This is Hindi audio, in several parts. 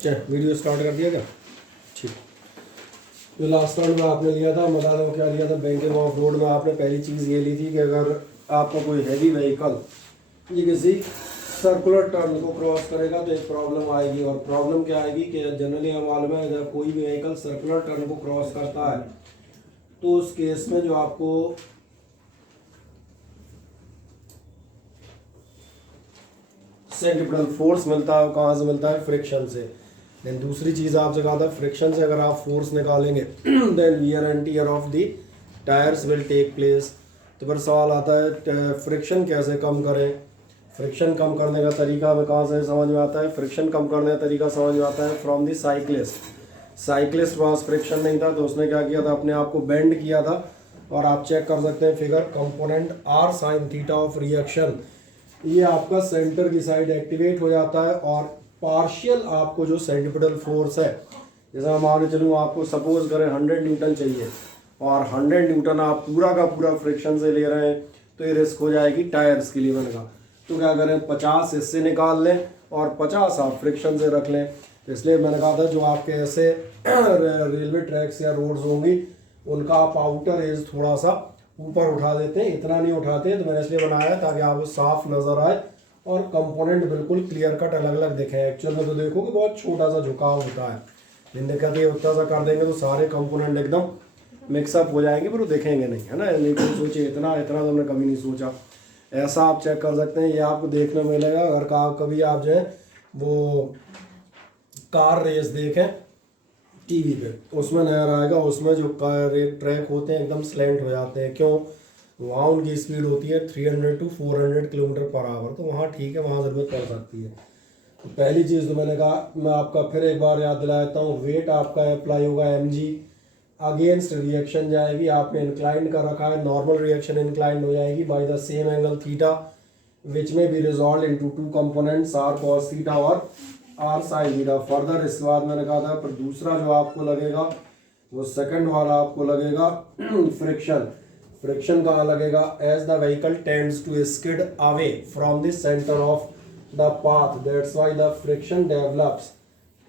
चल वीडियो स्टार्ट कर दिया क्या? ठीक। जो लास्ट राउंड में आपने लिया था, बता दो क्या लिया था। बैंकिंग ऑफ रोड में आपने पहली चीज़ ये ली थी कि अगर आपका कोई हैवी व्हीकल ये किसी सर्कुलर टर्न को क्रॉस करेगा तो एक प्रॉब्लम आएगी। और प्रॉब्लम क्या आएगी कि जनरली हम मालूम है जब कोई भी व्हीकल सर्कुलर टर्न को क्रॉस करता है तो उस केस में जो आपको सेंट्रीपिटल फोर्स मिलता है वो कहाँ से मिलता है? फ्रिक्शन से। देन दूसरी चीज़ आपसे कहा था फ्रिक्शन से अगर आप फोर्स निकालेंगे then wear and tear of the tyres will take place. तो फिर सवाल आता है फ्रिक्शन कैसे कम करें? फ्रिक्शन कम करने का तरीका हमें कहाँ से समझ में आता है? फ्रिक्शन कम करने का तरीका समझ में आता है from the cyclist. Cyclist pass friction नहीं था तो उसने क्या किया था? अपने आप को बेंड किया था। और आप चेक कर सकते हैं figure, component R sine theta of reaction ये आपका सेंटर की साइड एक्टिवेट हो जाता है। और पार्शियल आपको जो सेंट्रीपिटल फोर्स है, जैसे मैं मान के चलूँ आपको सपोज करें 100 न्यूटन चाहिए और 100 न्यूटन आप पूरा का पूरा फ्रिक्शन से ले रहे हैं तो ये रिस्क हो जाएगी टायर्स की लीवन का। तो क्या करें? 50 इससे निकाल लें और 50 आप फ्रिक्शन से रख लें। तो इसलिए मैंने कहा था जो आपके ऐसे रेलवे ट्रैक्स या रोड्स होंगी उनका आप आउटर एज थोड़ा सा ऊपर उठा देते हैं, इतना नहीं उठाते हैं। तो मैंने इसलिए बनाया है ताकि आपको साफ नज़र आए और कंपोनेंट बिल्कुल क्लियर कट अलग अलग दिखे। एक्चुअल में तो देखो कि बहुत छोटा सा झुकाव होता है, लेकिन दिक्कत ये उतना सा कर देंगे तो सारे कंपोनेंट एकदम मिक्सअप हो जाएंगे, पर वो दिखेंगे नहीं, है ना। नहीं तो सोचिए इतना इतना तो हमने कभी नहीं सोचा। ऐसा आप चेक कर सकते हैं, ये आपको देखने में मिलेगा अगर कभी आप जो है वो कार रेस देखें टीवी पे, उसमें नजर आएगा। उसमें जो ट्रैक होते हैं एकदम स्लैंट हो जाते हैं। क्यों? वहाँ उनकी स्पीड होती है 300 to 400 किलोमीटर पर आवर। तो वहाँ ठीक है, वहाँ ज़रूरत पड़ सकती है। तो पहली चीज़ तो मैंने कहा, मैं आपका फिर एक बार याद दिला देता हूँ। वेट आपका अप्लाई होगा mg, अगेंस्ट रिएक्शन जाएगी। आपने इंक्लाइंड कर रखा है, नॉर्मल रिएक्शन इंक्लाइंड हो जाएगी by the same angle theta which में be resolve into two components R cos theta और आर साइन थीटा। फर्दर इसके बाद मैंने कहा था पर दूसरा जो आपको लगेगा वो सेकंड वाला आपको लगेगा फ्रिक्शन। फ्रिक्शन कहाँ लगेगा? As the vehicle tends to skid away from the centre of the path, that's why the friction develops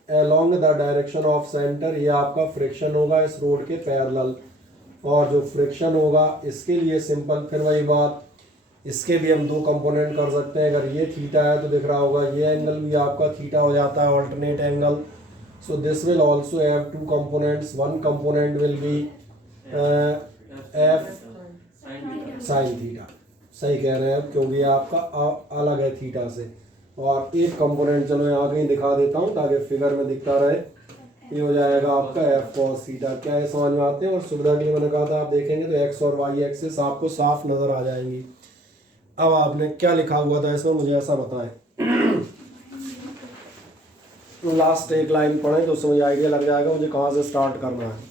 along the direction of centre. ये आपका फ्रिक्शन होगा इस रोड के पैरेलल। और जो फ्रिक्शन होगा इसके लिए सिंपल फिर वही बात, इसके भी हम दो कंपोनेंट कर सकते हैं। अगर ये थीटा है तो दिख रहा होगा ये एंगल भी आपका थीटा हो जाता है, alternate angle. So this will also have two components, one component will be F sine theta. सही कह रहे हैं आप, क्योंकि ये आपका अलग है थीटा से। और एक कंपोनेंट चलो यहाँ कहीं दिखा देता हूँ ताकि फिगर में दिखता रहे, ये हो जाएगा आपका एफ कॉस थीटा। क्या है समझ में आते हैं? और सुविधा के लिए मैंने कहा था आप देखेंगे तो एक्स और वाई एक्सिस आपको साफ नजर आ जाएंगी। अब आपने क्या लिखा हुआ था इसमें मुझे ऐसा बताएं। लास्ट एक लाइन पढ़ें तो समझ आइडिया लग जाएगा मुझे कहाँ से स्टार्ट करना है।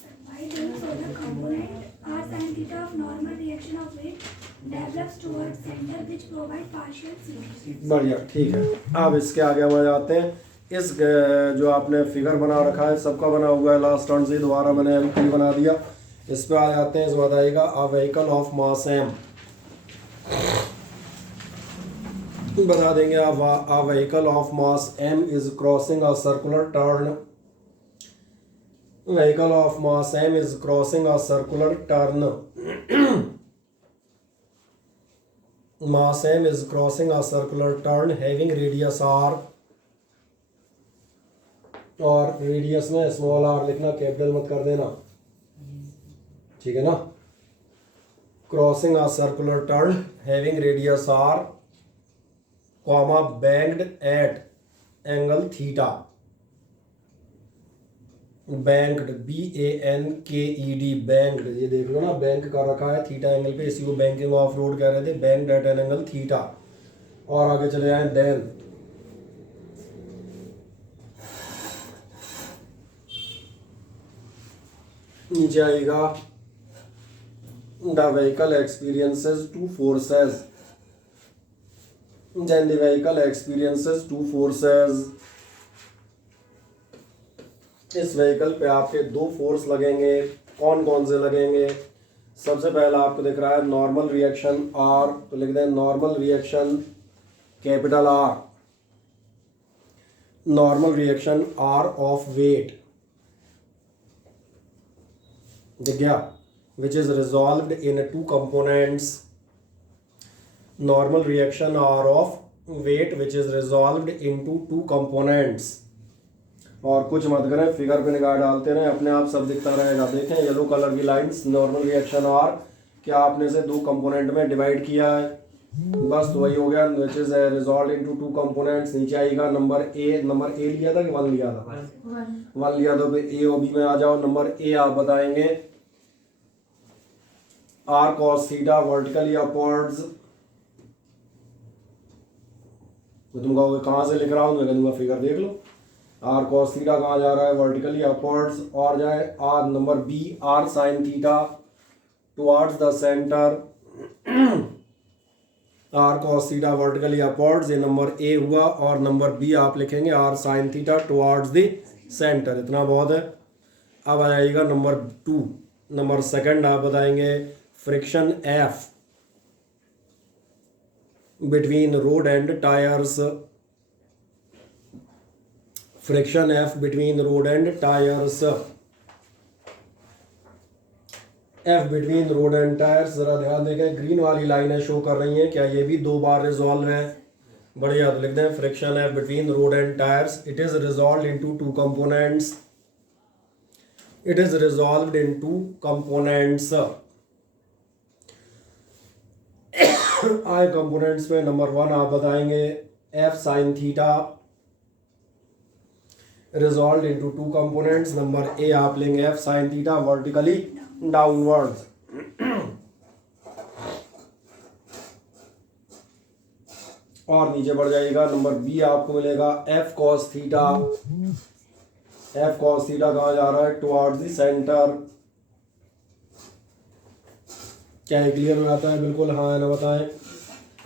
बढ़िया, ठीक है। अब इसके आगे हम जाते हैं। इस जो आपने फिगर बना रखा है सबका बना हुआ है लास्ट टर्न से, दोबारा मैंने एमपी बना दिया। इस पे आ जाते हैं। इसमें बताइएगा a vehicle of mass M, बता देंगे आप। A vehicle of mass M is crossing a circular turn. Vehicle of mass M is crossing a circular turn. mass m is crossing a circular turn having radius r, और रेडियस में स्मॉल r लिखना, कैपिटल मत कर देना, ठीक है ना। Crossing a circular turn having radius r, comma banked eight angle theta. Banked BANKED, banked, ये देख लो ना, बैंक कर रखा है थीटा एंगल पे, इसी को बैंकिंग ऑफ रोड कह रहे थे। Banked at an angle theta. और आगे चले जाएं। देन नीचे आएगा the vehicle experiences two forces, then the vehicle experiences two forces. इस व्हीकल पे आपके दो फोर्स लगेंगे, कौन कौन से लगेंगे? सबसे पहला आपको दिख रहा है नॉर्मल रिएक्शन आर, तो लिख दें normal reaction capital R, normal reaction R of weight, दिख गया, which is resolved in two components. Normal reaction R of weight which is resolved into two components. और कुछ मत करें, फिगर पे निगाह डालते रहें, अपने आप सब दिखता रहेगा। देखें येलो कलर की लाइंस, नॉर्मल रिएक्शन आर क्या आपने से दो कंपोनेंट में डिवाइड किया है, बस तो वही हो गया, which is resolve into two components. नीचे आएगा नंबर ए लिया था कि वन लिया था? वन लिया, तो ए और बी में आ जाओ। नंबर ए आप बताएंगे R cos theta vertically upwards, तो तुम कहोगे कहाँ से लिख रहा हूँ, मैं कहूँगा फिगर देख लो। आर कॉस थीटा कहाँ जा रहा है? Vertically upwards. और जाए आर number B R sine theta towards the centre, R cos theta vertically upwards, ये नंबर ए हुआ। और नंबर बी आप लिखेंगे R sine theta towards the centre, इतना बहुत है। अब आ जाएगा नंबर टू, नंबर सेकंड आप बताएंगे friction F between road and tyres, friction F between road and tyres, F between road and tyres. जरा ध्यान देखें, ग्रीन वाली लाइनें शो कर रही हैं, क्या ये भी दो बार रिजॉल्व है? बढ़िया, तो लिख दें friction F between road and tyres, it is resolve into two components, it is resolved into components. आए कंपोनेंट्स में नंबर वन आप बताएंगे F sine theta resolve into two components. Number A आप लेंगे F sine theta vertically downwards, और नीचे बढ़ जाएगा। नंबर बी आपको मिलेगा F cos theta, F cos theta कहाँ जा रहा है? Towards the centre. क्या है, क्लियर हो जाता है? बिल्कुल हाँ ना बताएं।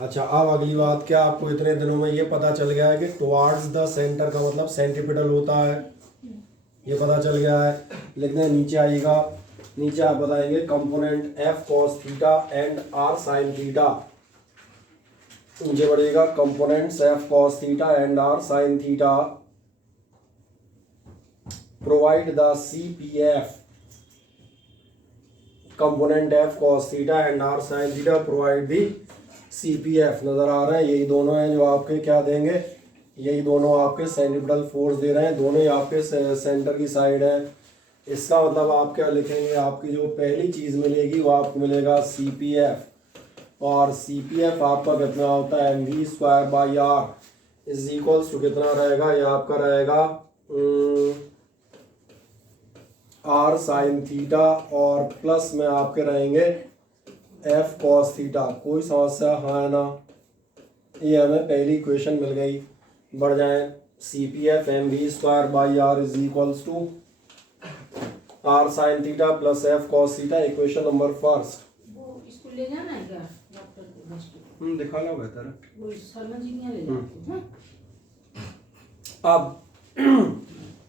अच्छा, अब अगली बात, क्या आपको इतने दिनों में ये पता चल गया है कि टुवर्ड्स द सेंटर का मतलब सेंट्रीपिटल होता है? ये पता चल गया है। लिखने नीचे आएगा, नीचे आप बताएंगे component F cos theta and R sine theta. नीचे बढ़ेगा components F cos theta and R sine theta provide the CPF। Component F cos theta and R sine theta provide the CPF। नजर आ रहे हैं, यही दोनों हैं जो आपके क्या देंगे, यही दोनों आपके सेंट्रीपिटल फोर्स दे रहे हैं, दोनों ही आपके सेंटर की साइड है। इसका मतलब आप क्या लिखेंगे, आपकी जो पहली चीज मिलेगी वो आपको मिलेगा CPF, और CPF आपका कितना होता है? mv² इज इक्वल्स टू कितना रहेगा? ये आपका रहेगा आर साइन थीटा और प्लस में आपके रहेंगे एफ कॉस थीटा। कोई समस्या हाँ ना? ये हमें पहली इक्वेशन मिल गई। बढ़ जाए CPF mv² is equals to R sine theta plus F cos theta, equation number first. वो इसको ले जाना है क्या डॉक्टर के पास? दिखा लो बेहतर है। वो शर्मा जी के यहाँ ले जाते हैं। अब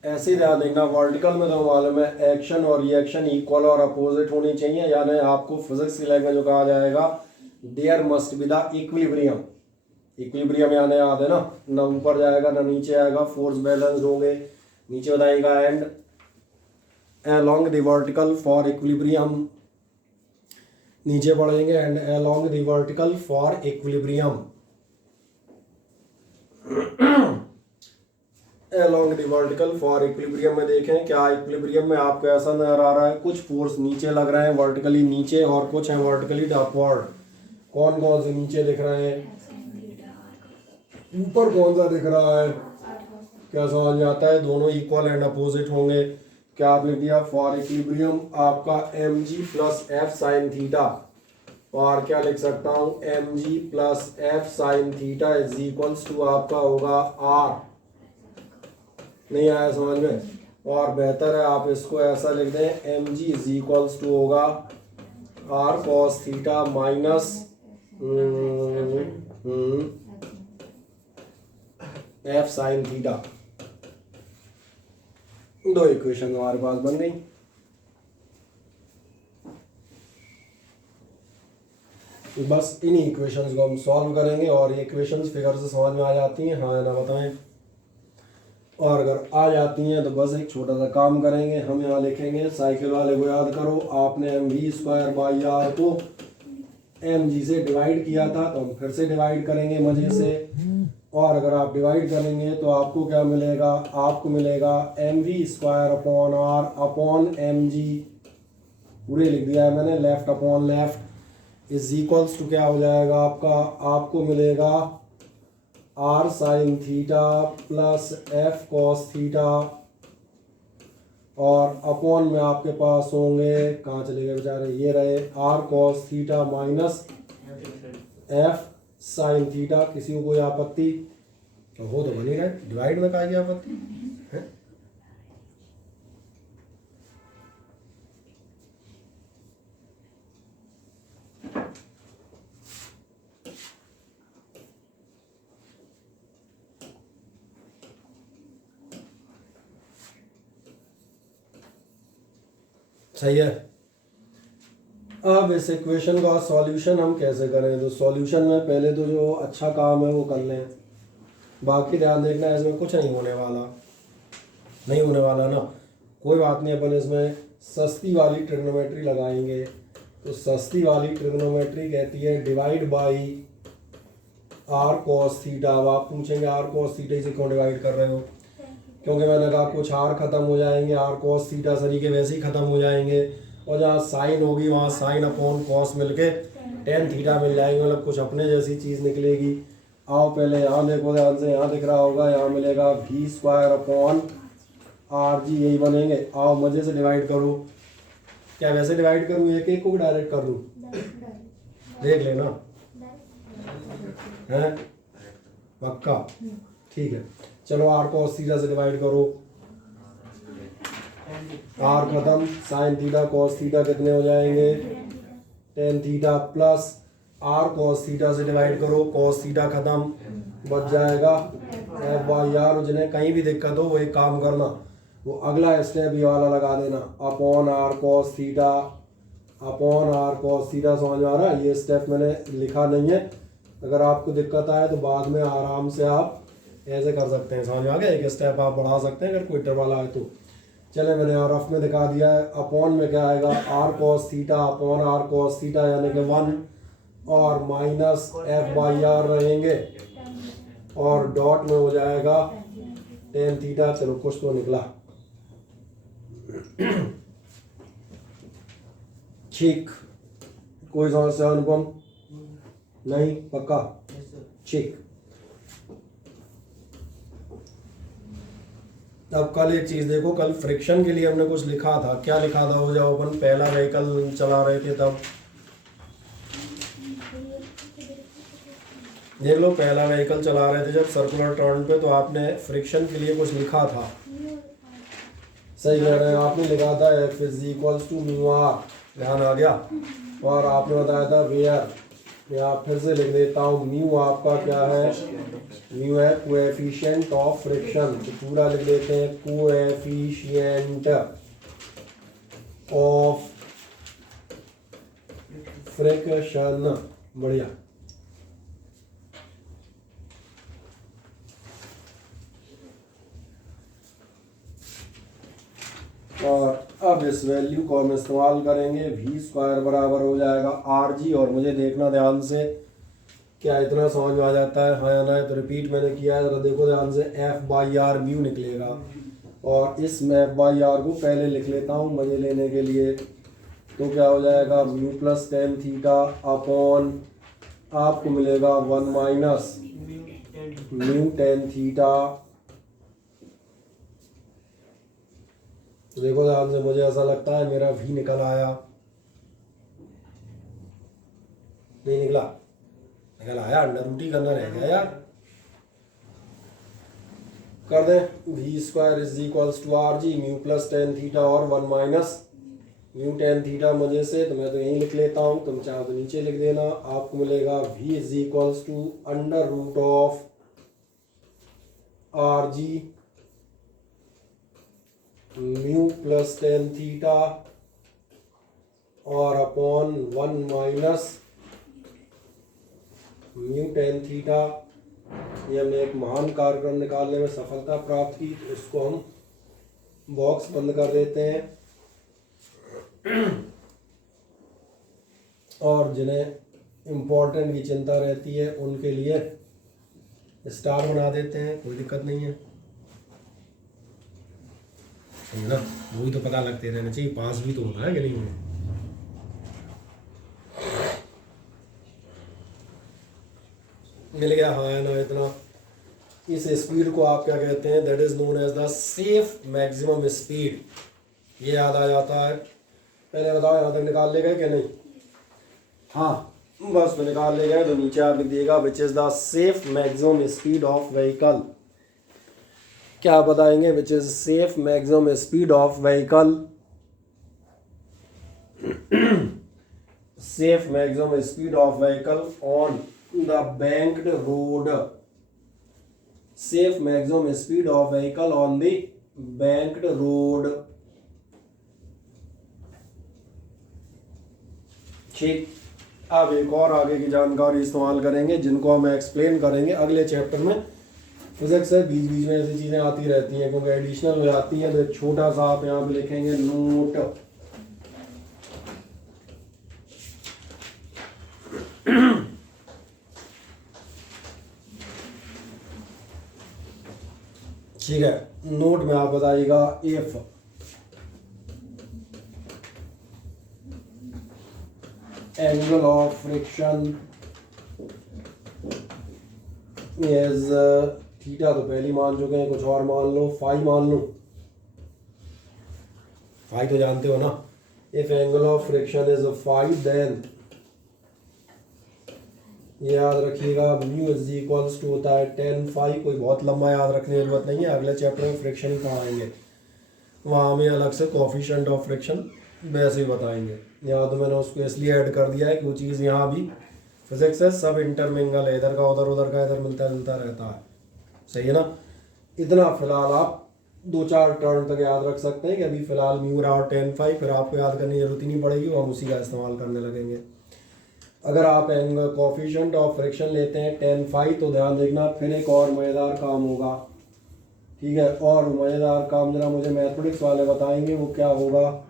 ऐसे ही ध्यान देखना, वर्टिकल में तो मालूम है एक्शन और रिएक्शन इक्वल और अपोजिट होनी चाहिए, यानी आपको फिजिक्स की लैंग्वेज में कहा जाएगा there must be the equilibrium. Equilibrium यानी याद है ना ऊपर जाएगा ना नीचे आएगा, फोर्स बैलेंस होंगे। नीचे बताएगा and along the vertical for equilibrium, नीचे पढ़ेंगे and along the vertical for equilibrium, along the vertical for equilibrium में देखें क्या इक्विलिब्रियम में आपको ऐसा नजर आ रहा है, कुछ फोर्स नीचे लग रहे हैं वर्टिकली नीचे और कुछ हैं वर्टिकली अपवर्ड। कौन कौन से नीचे दिख रहे हैं? ऊपर कौन सा दिख रहा है? क्या समझ में आता है? दोनों इक्वल एंड अपोजिट होंगे। क्या आप लिख दिया फॉर इक्विलिब्रियम आपका mg plus F sine theta, और क्या लिख सकता हूँ mg plus F sine theta is equals to आपका होगा r। नहीं आया समझ में? और बेहतर है आप इसको ऐसा लिख दें, M G is equals to होगा R cos theta minus F sine theta. दो इक्वेशन हमारे पास बन गई। बस इन इक्वेशंस को हम सॉल्व करेंगे और ये इक्वेशंस फिगर से समझ में आ जाती हैं, हाँ ना बताएं। और अगर आ जाती हैं तो बस एक छोटा सा काम करेंगे, हम यहाँ लिखेंगे, साइकिल वाले को याद करो, आपने M V square by R को एम जी से डिवाइड किया था, तो हम फिर से डिवाइड करेंगे मजे से। और अगर आप डिवाइड करेंगे तो आपको क्या मिलेगा, आपको मिलेगा M V square upon R upon M G, पूरे लिख दिया है मैंने, left upon left is equals to क्या हो जाएगा आपका, आपको मिलेगा R sine theta plus F cos theta, और अपॉन में आपके पास होंगे, कहाँ चले गए बेचारे, ये रहे R cos theta minus F sine theta. किसी को कोई आपत्ति हो तो बनी रहे, डिवाइड में कहा गया आपत्ति है? सही है। अब इस इक्वेशन का सॉल्यूशन हम कैसे करें, तो सॉल्यूशन में पहले तो जो अच्छा काम है वो कर लें, बाकी ध्यान देखना है, इसमें कुछ नहीं होने वाला, नहीं होने वाला ना, कोई बात नहीं। अपन इसमें सस्ती वाली ट्रिग्नोमेट्री लगाएंगे। तो सस्ती वाली ट्रिग्नोमेट्री कहती है divide by R cos theta. अब आप पूछेंगे आर कॉस थीटा से क्यों डिवाइड कर रहे हो, क्योंकि मैंने कहा कुछ आर खत्म हो जाएंगे, आर कॉस थीटा सरी के वैसे ही खत्म हो जाएंगे, और जहाँ साइन होगी वहाँ साइन अपॉन कॉस मिलके टेन थीटा मिल जाएंगे, मतलब कुछ अपने जैसी चीज़ निकलेगी। आओ पहले यहाँ देखो ध्यान से, यहाँ दिख रहा होगा, यहाँ मिलेगा V square upon R G, यही बनेंगे। आओ मजे से डिवाइड करो। क्या वैसे डिवाइड करूँ, एक एक को डायरेक्ट कर दूँ, देख लेना है, पक्का, ठीक है। चलो आर कॉस थीटा से डिवाइड करो, आर खत्म, साइन थीटा कॉस थीटा कितने हो जाएंगे, tan theta, plus R cos theta से डिवाइड करो, कॉस थीटा खत्म, बच जाएगा एफ बाई आर। जिन्हें कहीं भी दिक्कत हो वो एक काम करना, वो अगला स्टेप ये वाला लगा देना, upon R cos theta, upon R cos theta. समझ में आ रहा है, ये स्टेप मैंने लिखा नहीं है, अगर आपको दिक्कत आए तो बाद में आराम से आप ऐसे कर सकते हैं। समझ में आ गया, एक स्टेप आप बढ़ा सकते हैं अगर कोई डर वाला है तो। चले मैंने यहाँ रफ में दिखा दिया है, अपॉन में क्या आएगा, R cos theta upon R cos theta यानी कि 1, और माइनस एफ बाई आर रहेंगे, और डॉट में हो जाएगा टेन थीटा। चलो कुछ तो निकला, ठीक, कोई समस्या अनुपम नहीं, पक्का, ठीक। अब कल एक चीज देखो, कल फ्रिक्शन के लिए हमने कुछ लिखा था, क्या लिखा था वो, जब अपन पहला व्हीकल चला रहे थे तब, देख लो, पहला व्हीकल चला रहे थे जब सर्कुलर टर्न पे, तो आपने फ्रिक्शन के लिए कुछ लिखा था, सही कह रहे हैं, आपने लिखा था F is equals to mu R, ध्यान आ गया, और आपने बताया था वेयर, या फिर से लिख देता हूँ, म्यू आपका क्या है, म्यू है कोएफिशिएंट ऑफ फ्रिक्शन, तो पूरा लिख देते हैं कोएफिशिएंट ऑफ फ्रिक्शन, बढ़िया। और अब इस वैल्यू को हम इस्तेमाल करेंगे, वी स्क्वायर बराबर हो जाएगा आर जी, और मुझे देखना ध्यान से क्या इतना समझ में आ जाता है, हाँ या ना, तो रिपीट मैंने किया है, तो देखो ध्यान से, एफ बाई आर म्यू निकलेगा, और इस एफ बाई आर को पहले लिख लेता हूँ मजे लेने के लिए, तो क्या हो जाएगा, mu plus tan theta upon, आपको मिलेगा 1 माइनस म्यू टेन थीटा। तो देखो ध्यान से, मुझे ऐसा लगता है मेरा भी निकल आया, नहीं निकला, निकल आया, अंडर रूट ही करना रह गया यार, कर दें V square is equals to R G mu plus tan theta और 1 माइनस म्यू टेन थीटा मजे से, तो मैं तो यहीं लिख लेता हूँ, तुम चाहो तो नीचे लिख देना। आपको मिलेगा V is equals to under root of R G mu plus tan theta और upon 1 minus mu tan theta. ये हमने एक महान कार्यक्रम निकालने में सफलता प्राप्त की, तो इसको हम बॉक्स बंद कर देते हैं। और जिन्हें इम्पोर्टेंट की चिंता रहती है उनके लिए स्टार बना देते हैं, कोई दिक्कत नहीं है, है ना। वही तो पता लगते रहना चाहिए, पास भी तो होता है कि नहीं है। मिल गया, हाँ है ना इतना। इस स्पीड को आप क्या कहते हैं, that is known as the safe maximum speed, ये याद आ जाता है। पहले बताओ यहाँ तक निकाल ले गए कि नहीं? हाँ बस, तो निकाल ले गए, तो नीचे आप लिख दिएगा which is the safe maximum speed of vehicle. क्या बताएंगे? Which is safe maximum speed of vehicle, safe maximum speed of vehicle on the banked road, safe maximum speed of vehicle on the banked road। ठीक, अब एक और आगे की जानकारी इस्तेमाल करेंगे जिनको हम एक्सप्लेन करेंगे अगले चैप्टर में। फिजिक्स है, बीच बीच में ऐसी चीज़ें आती रहती हैं क्योंकि एडिशनल हो जाती हैं, तो एक छोटा सा आप यहाँ पे लिखेंगे नोट। ठीक है, नोट में आप बताइएगा if angle of friction is theta, तो पहली मान चुके हैं, कुछ और मान लो, फाई मान लो, फाई तो जानते हो ना। If angle of friction is phi then याद रखिएगा म्यू इज इक्वल्स टू होता है 10 फाई। कोई बहुत लंबा याद रखने की जरूरत नहीं है, अगले चैप्टर में फ्रिक्शन ही पढ़ाएंगे, वहाँ हमें अलग से कोफिशिएंट ऑफ फ्रिक्शन वैसे ही बताएंगे। यहाँ तो मैंने उसको इसलिए ऐड कर दिया है कि वो चीज़ यहाँ भी फिजिक्स है, सब इंटरमिंगल है, इधर का उधर का इधर मिलता जुलता रहता है, सही है ना। इतना फिलहाल आप 2-4 टर्म तक याद रख सकते हैं कि अभी फिलहाल म्यू रहा और 10 फाई, फिर आपको याद करने की जरूरत ही नहीं पड़ेगी, वो हम उसी का इस्तेमाल करने लगेंगे। अगर आप एंगल कोफिशिएंट ऑफ फ्रिक्शन लेते हैं 10 फाई, तो ध्यान देखना फिर एक और मज़ेदार काम होगा, ठीक है। और मज़ेदार काम जरा मुझे मैथमेटिक्स वाले बताएंगे, वो क्या होगा।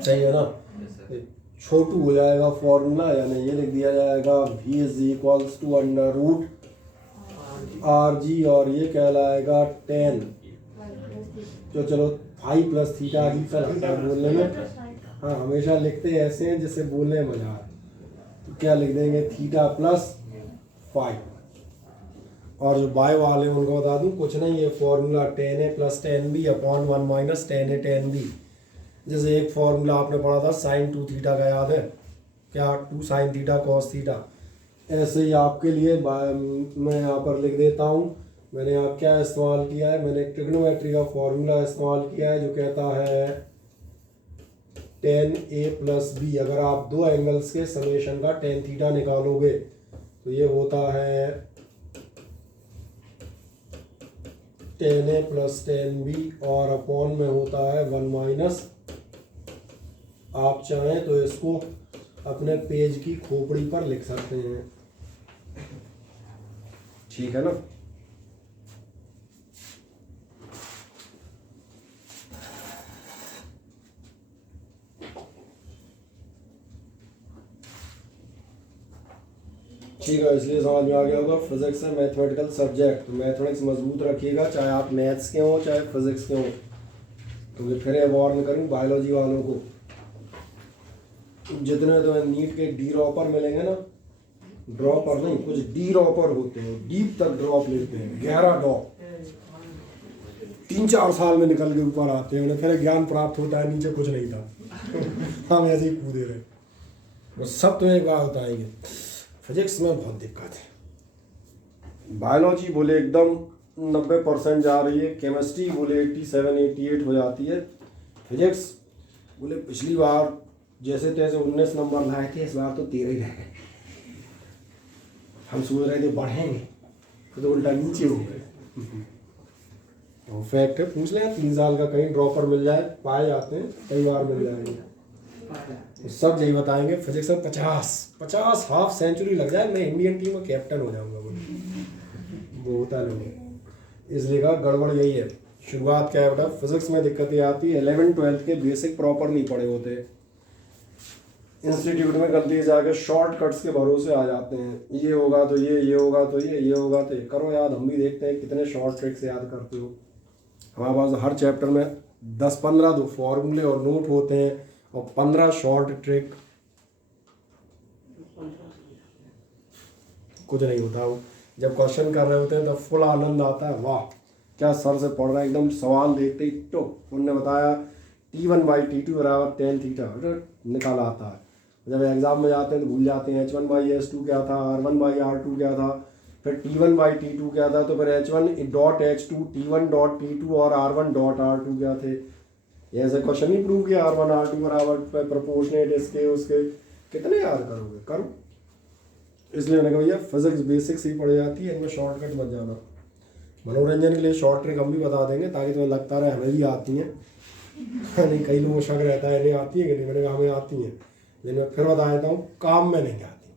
सही है ना। छोटू हो जाएगा फॉर्मूला, यानी ये लिख दिया जाएगा v is equals to under root R G, और ये कहलाएगा 10, तो चलो फाइव प्लस थीटा अजीब सा लगता है बोलने में, हाँ हमेशा लिखते ऐसे हैं जिससे बोलने में मजा आए, तो क्या लिख देंगे थीटा प्लस 5। और जो बाय वाले उनको बता दूं, कुछ नहीं, ये formula 10a plus 10b upon 1 minus 10a 10b। जैसे एक फॉर्मूला आपने पढ़ा था साइन 2 थीटा का, याद है क्या? 2 साइन थीटा कॉस थीटा। ऐसे ही आपके लिए मैं यहाँ पर लिख देता हूँ, मैंने यहाँ क्या इस्तेमाल किया है, मैंने ट्रिग्नोमेट्री का फॉर्मूला इस्तेमाल किया है जो कहता है 10a प्लस b। अगर आप दो एंगल्स के समेशन का tan थीटा निकालोगे तो ये होता है 10a प्लस 10b, और अपॉन में होता है 1 माइनस। आप चाहें तो इसको अपने पेज की खोपड़ी पर लिख सकते हैं, ठीक है ना। ठीक है, इसलिए समझ में आ गया होगा फिजिक्स है मैथमेटिकल सब्जेक्ट, तो मैथमेटिक्स मजबूत रखिएगा, चाहे आप मैथ्स के हों चाहे फिजिक्स के हों। तो ये फिर वार्न करूँ बायोलॉजी वालों को, जितने तो नीट के डी ड्रॉपर मिलेंगे ना, ड्रॉपर नहीं, कुछ डी ड्रॉपर होते हैं, डीप तक ड्रॉप लेते हैं, गहरा ड्रॉप 3-4 साल में निकल के ऊपर आते हैं, उन्हें फिर ज्ञान प्राप्त होता है नीचे कुछ नहीं था। हम ऐसे ही कूदे रहे। वो सब तो एक बात बताएंगे, फिजिक्स में बहुत दिक्कत है। बायोलॉजी बोले एकदम 90% जा रही है, केमिस्ट्री बोले 87-88 हो जाती है, फिजिक्स बोले पिछली बार जैसे तैसे 19 नंबर लाए थे, इस बार तो 13 ही रह गए। हम सोच रहे थे बढ़ेंगे, तो उल्टा नीचे हो गए। और फैक्ट है, पूछ लें 3 साल का कहीं ड्रॉपर मिल जाए, पाए जाते हैं, कई बार मिल जाएंगे। तो सब यही बताएंगे फिजिक्स में 50 हाफ सेंचुरी लग जाए, मैं इंडियन टीम में कैप्टन हो जाऊंगा। वो होता है लोग, इसलिए कहा गड़बड़ यही है। शुरुआत क्या है बेटा, फिजिक्स में दिक्कतें आती है, 11th-12th के बेसिक प्रॉपर नहीं पढ़े होते, इंस्टीट्यूट में गलती से आके शॉर्टकट्स के भरोसे आ जाते हैं, ये होगा तो ये होगा तो ये होगा तो ये करो याद। हम भी देखते हैं कितने शॉर्ट ट्रिक्स याद करते हो। हमारे पास हर चैप्टर में 10-15 दो फॉर्मूले और नोट होते हैं और 15 शॉर्ट ट्रिक, कुछ नहीं होता। वो जब क्वेश्चन कर रहे होते हैं तो फुल आनंद आता है, वाह क्या सर से पढ़ रहे हैं, एकदम सवाल देखते ही तो उन्होंने बताया T1/T2 = tan थीटा निकाला आता है। जब एग्जाम में जाते हैं तो भूल जाते हैं H1/S2 क्या था, R1/R2 क्या था, फिर T1/T2 क्या था, तो फिर H1.H2 T1.T2 और R1.R2 क्या थे। ऐसे क्वेश्चन ही प्रूव किया, R1R2 बराबर प्रोपोर्शनेट इसके उसके, कितने याद करोगे, करो। इसलिए मैंने कहा भैया फिजिक्स बेसिक्स ही पढ़ जाती है, इनमें शॉर्टकट मत जाना। मनोरंजन के लिए शॉर्ट ट्रिक हम भी बता देंगे ताकि तुम्हें लगता रहे हमें भी आती हैं। नहीं, कई लोगों को शक रहता है इन्हें आती है कि नहीं, मैंने कहा हमें आती हैं, लेकिन मैं फिर बता देता हूँ काम में नहीं आती,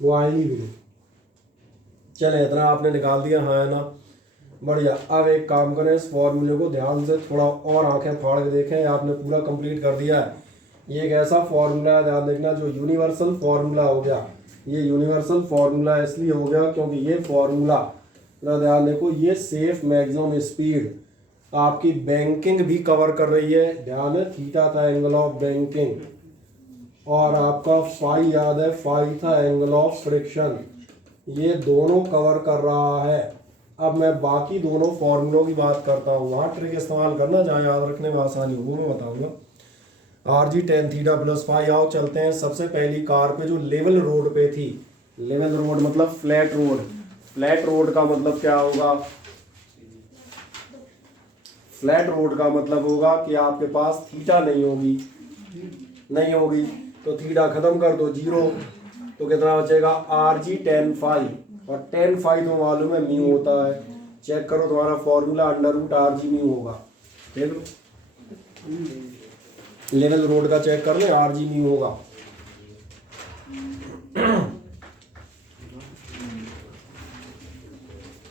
वो आएंगी भी नहीं। चले इतना आपने निकाल दिया, हाँ है ना, बढ़िया। अब एक काम करें, इस फॉर्मूले को ध्यान से थोड़ा और आंखें फाड़ के देखें, आपने पूरा कंप्लीट कर दिया है। ये एक ऐसा फॉर्मूला है, ध्यान देखना, जो यूनिवर्सल फॉर्मूला हो गया। ये यूनिवर्सल फॉर्मूला इसलिए हो गया क्योंकि ये फॉर्मूला, ध्यान देखो, ये सेफ मैक्सिमम स्पीड आपकी बैंकिंग भी कवर कर रही है, ध्यान है, थीटा था एंगल ऑफ बैंकिंग, और आपका फाई याद है, फाई था एंगल ऑफ फ्रिक्शन, ये दोनों कवर कर रहा है। अब मैं बाकी दोनों फॉर्मूलों की बात करता हूँ, वहाँ ट्रिक इस्तेमाल करना जहाँ याद रखने में आसानी हो, वो मैं बताऊँगा। RG tan theta plus phi, आओ चलते हैं। सबसे पहली कार पे जो लेवल रोड पे थी, लेवल रोड मतलब फ्लैट रोड, फ्लैट रोड का मतलब क्या होगा, फ्लैट रोड का मतलब होगा कि आपके पास थीटा नहीं होगी, तो थीटा खत्म कर दो 0, तो कितना बचेगा RG tan फाई, और tan फाई तो मालूम है म्यू होता है, चेक करो तुम्हारा फॉर्मूला √RG म्यू होगा, देख लो, लेवल रोड का चेक कर ले, RG म्यू होगा।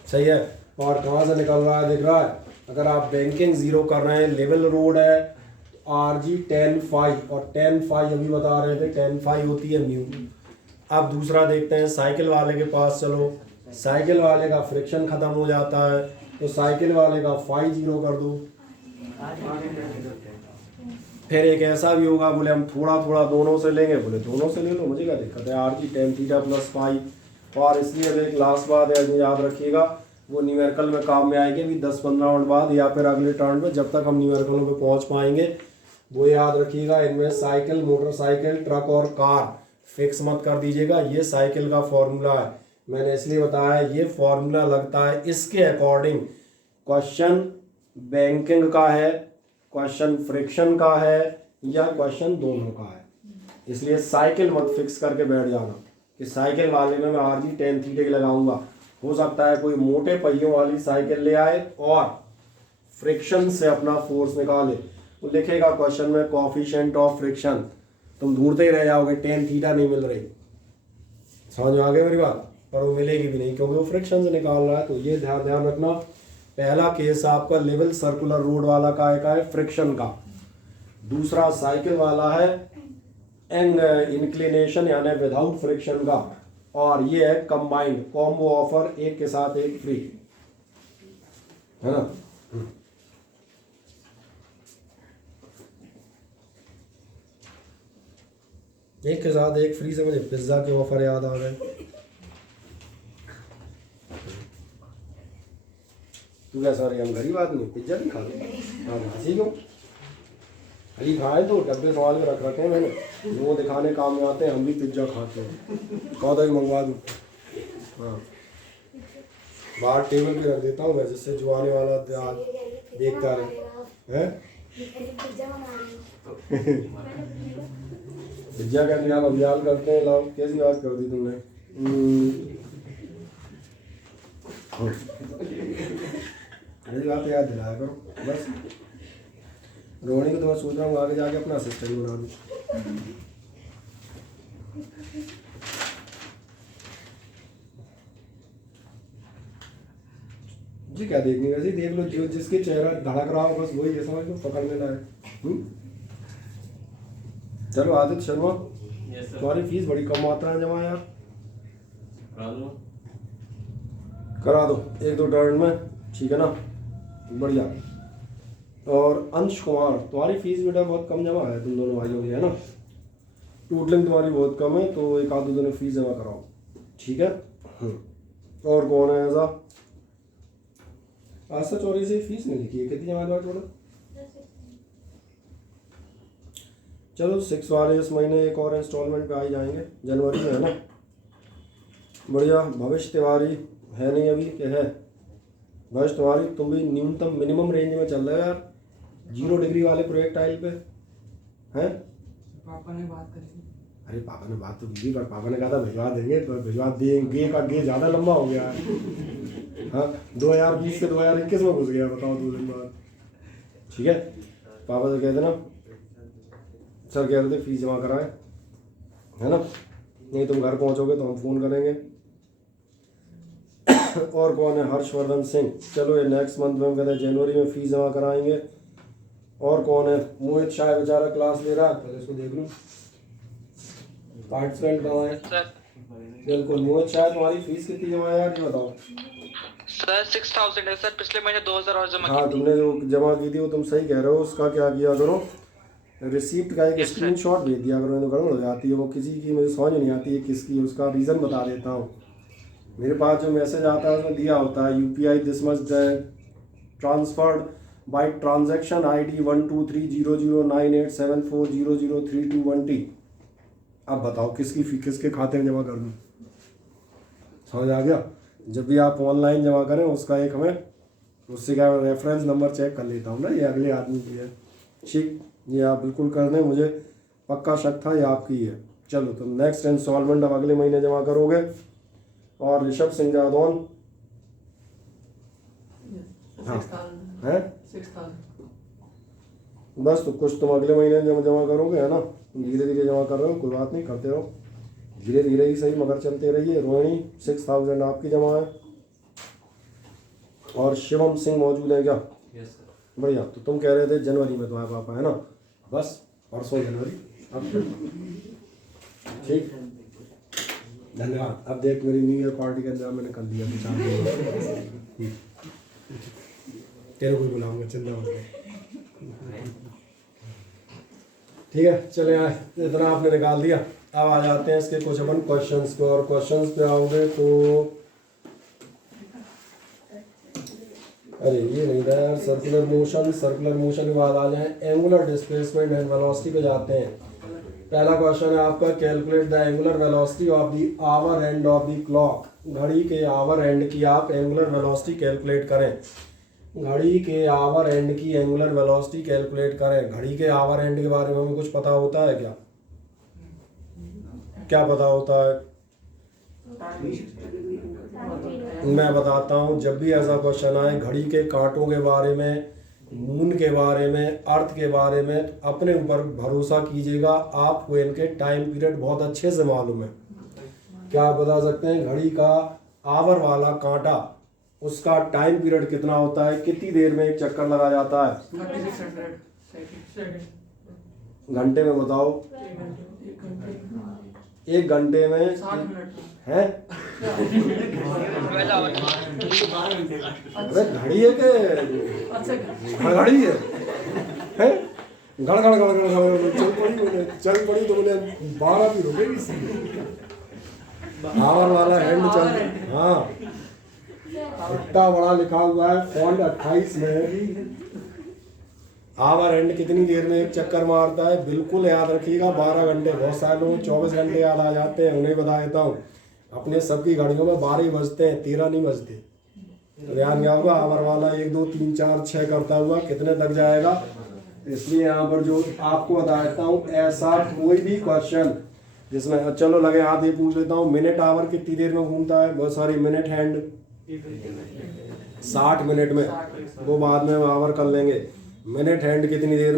सही है। और कहाँ से निकल रहा है, दिख रहा है, अगर आप बैंकिंग 0 कर रहे हैं, लेवल रोड है, RG tan फाई, और tan फाई अभी बता रहे थे tan फाई होती है म्यू। अब दूसरा देखते हैं, साइकिल वाले के पास चलो, साइकिल वाले का फ्रिक्शन खत्म हो जाता है, तो साइकिल वाले का फाई 0 कर दो। फिर एक ऐसा भी होगा, बोले हम थोड़ा थोड़ा दोनों से लेंगे, बोले दोनों से ले लो, मुझे क्या दिक्कत है, RG tan theta plus phi. और इसलिए अब एक लास्ट बात है, याद रखिएगा, वो न्यूमेरिकल में काम में आएगी अभी 10-15 मिनट बाद या फिर अगले टर्न में, जब तक हम न्यूमेरिकलों पे पहुंच पाएंगे, वो याद रखिएगा। इनमें साइकिल, मोटरसाइकिल, ट्रक और कार फिक्स मत कर दीजिएगा, ये साइकिल का फॉर्मूला है, मैंने इसलिए बताया ये फॉर्मूला लगता है इसके अकॉर्डिंग क्वेश्चन बैंकिंग का है, क्वेश्चन फ्रिक्शन का है, या क्वेश्चन दोनों का है। इसलिए साइकिल मत फिक्स करके बैठ जाना कि साइकिल वाले में मैं RG tan थीटा की लगाऊंगा। हो सकता है कोई मोटे पहियों वाली साइकिल ले आए और फ्रिक्शन से अपना फोर्स निकाले, वो लिखेगा क्वेश्चन में कोएफिशिएंट ऑफ फ्रिक्शन, तुम ढूंढते ही रह जाओगे, tan थीटा नहीं मिल रही, समझ में आ गई मेरी बात, पर वो मिलेगी भी नहीं क्योंकि वो फ्रिक्शन से निकाल रहा है। तो ये ध्यान रखना। पहला केस आपका लेवल सर्कुलर रोड वाला का है फ्रिक्शन का, दूसरा साइकिल वाला है इंक्लिनेशन यानी विदाउट फ्रिक्शन का, और ये है कंबाइंड कॉम्बो ऑफर, एक के साथ एक फ्री, है ना। एक के साथ एक फ्री से मुझे पिज्ज़ा के ऑफर याद आ गए। तू क्या सारे हम गरीब आदमी पिज्ज़ा भी खा लो, हाँ हंसी क्यों? खाली खाए तो डब्बे संभाल के रख रखे हैं मैंने, वो दिखाने काम में आते हैं, हम भी पिज्ज़ा खाते हैं। कौन ही मंगवा दूँ? हाँ बाहर टेबल पे रख देता हूँ मैं, जिससे जो आने वाला देखता रहे हैं। पिज्जा का भी आप अभियान करते हैं, लाओ कैसी बात कर दी तुमने। ऐसी बात याद दिलाया करो बस। रोहिणी को तो मैं सोच रहा हूँ आगे जाके अपना असिस्टेंट बना दूँ। जी क्या देखनी, वैसे ही देख लो, जो जिसके चेहरा धड़क रहा हो बस वही है, समझ लो पकड़ लेना है। चलो आदित्य शर्मा, तुम्हारी फीस बड़ी कम मात्रा में जमा है यार, करा दो 1-2 टर्न में, ठीक है ना, बढ़िया। और अंश कुमार, तुम्हारी फीस बेटा बहुत कम जमा है, तुम दोनों भाइयों की है ना, टोटलिंग तुम्हारी बहुत कम है, तो 1-2 दिन फीस जमा कराओ, ठीक है। और कौन है ऐसा? आज सच और इसे फीस नहीं लिखी है, कितनी जमा है टोटल? चलो 6 वाले इस महीने एक और इंस्टॉलमेंट पे आ ही जाएंगे, जनवरी में है ना, बढ़िया। भविष्य तिवारी है नहीं अभी, क्या है भविष्य तिवारी? तुम भी न्यूनतम मिनिमम रेंज में चल रहे हो यार, 0 डिग्री वाले प्रोजेक्टाइल पे हैं। पापा ने बात करी। अरे पापा ने बात तो की, पर पापा ने कहा था भिजवा देंगे, पर भिजवा देंगे का गे ज़्यादा लंबा हो गया है। हाँ 2020 से 2021 में घुस गया, बताओ 2 दिन बाद, ठीक है। पापा से कहते ना, सर कह रहे थे फीस जमा कराए, है ना, नहीं तुम घर पहुंचोगे तो हम फ़ोन करेंगे। और कौन है? हर्षवर्धन सिंह, चलो ये नेक्स्ट मंथ में हम कहते हैं जनवरी में फीस जमा कराएंगे। और कौन है? मोहित शाह बेचारा क्लास ले रहा है, पहले इसको देख लूँ पार्टिसिपेंट कहाँ है। बिल्कुल मोहित शाह, तुम्हारी फीस कितनी जमा है यार, ये बताओ। सर 6000 है सर, पिछले महीने 2000 और जमा हाँ की थी। तुमने जो जमा की थी वो तुम सही कह रहे हो, उसका क्या किया करो, रिसीप्ट का एक स्क्रीनशॉट भेज दिया करो, नहीं तो गड़बड़ हो जाती है वो, किसी की मुझे समझ नहीं आती है किसकी, उसका रीज़न बता देता हूँ। मेरे पास जो मैसेज आता है उसमें दिया होता है UPI this much transferred by transaction ID 12300987400321T। अब बताओ किसके खाते में जमा कर दूँ? समझ आ गया? जब भी आप ऑनलाइन जमा करें उसका एक हमें, उससे क्या रेफरेंस नंबर चेक कर लेता हूँ ना, ये अगले आदमी की है, ठीक, ये आप बिल्कुल कर दें, मुझे पक्का शक था ये आपकी है। चलो तो नेक्स्ट इंस्टॉलमेंट अब अगले महीने जमा करोगे। और ऋषभ सिंह जादौन, हाँ है 6000। बस, तो कुछ तुम अगले महीने जमा करोगे, है ना, धीरे धीरे जमा कर रहे हो, कोई बात नहीं, करते रहो धीरे धीरे ही सही, मगर चलते रहिए। रोहिणी 6000 आपकी जमा है। और शिवम सिंह मौजूद है क्या? Yes sir. बढ़िया, तो तुम कह रहे थे जनवरी में तुम्हारे पापा, है ना, बस परसों जनवरी, अब ठीक, धन्यवाद। अब देख मेरी न्यू ईयर पार्टी का इंतजाम मैंने कर दिया, तेरे को बुलाऊंगा, चिंता मत कर, ठीक है। चले आए, इतना आपने निकाल दिया, अब आ जाते हैं इसके कुछ अपन क्वेश्चंस पे। और क्वेश्चंस पे आओगे तो अरे ये नहीं था यार, सर्कुलर मोशन के बाद आ जाए एंगुलर डिस्प्लेसमेंट एंड वेलोसिटी पे जाते हैं। पहला क्वेश्चन है आपका, calculate the angular velocity of the our end of the clock. घड़ी के आवर एंड की आप एंगुलर वेलोसिटी कैलकुलेट करें, घड़ी के आवर एंड की एंगुलर वेलोसिटी कैलकुलेट करें। घड़ी के आवर एंड के बारे में हमें कुछ पता होता है क्या? क्या पता होता है? मैं बताता हूँ, जब भी ऐसा क्वेश्चन आए घड़ी के कांटों के बारे में, मून के बारे में, अर्थ के बारे में, तो अपने ऊपर भरोसा कीजिएगा, आपको इनके टाइम पीरियड बहुत अच्छे से मालूम है। क्या आप बता सकते हैं घड़ी का आवर वाला कांटा, उसका टाइम पीरियड कितना होता है, कितनी देर में एक चक्कर लगा जाता है? 3600 सेकंड। घंटे में बताओ। 1 घंटे में 7 मिनट है? 12 आवर। अरे घड़ी है के अच्छा घड़ी है? गड़ गड़ गड़ गड़ गड़ चल पड़ी तो बोले 12 भी रुकेगी। आवर वाला हैंड चल, हाँ इतना बड़ा लिखा हुआ है फॉन्ट 28 में। आवर हैंड कितनी देर में एक चक्कर मारता है, बिल्कुल याद रखिएगा 12 घंटे। बहुत सारे लोग 24 घंटे याद आ जाते हैं, उन्हें बता देता हूँ अपने सबकी घड़ियों में 12 ही बजते हैं, 13 नहीं बजते। तो ध्यान क्या होगा, आवर वाला 1 2 3 4 6 करता हुआ कितने तक जाएगा। इसलिए यहाँ पर जो आपको बता देता हूँ, ऐसा कोई भी क्वेश्चन जिसमें चलो लगे हाथ ये पूछ लेता हूँ, मिनट आवर कितनी देर में घूमता है, बहुत सारी मिनट हैंड 60 मिनट में, वो बाद में हम आवर कर लेंगे। मिनट हैंड कितनी देर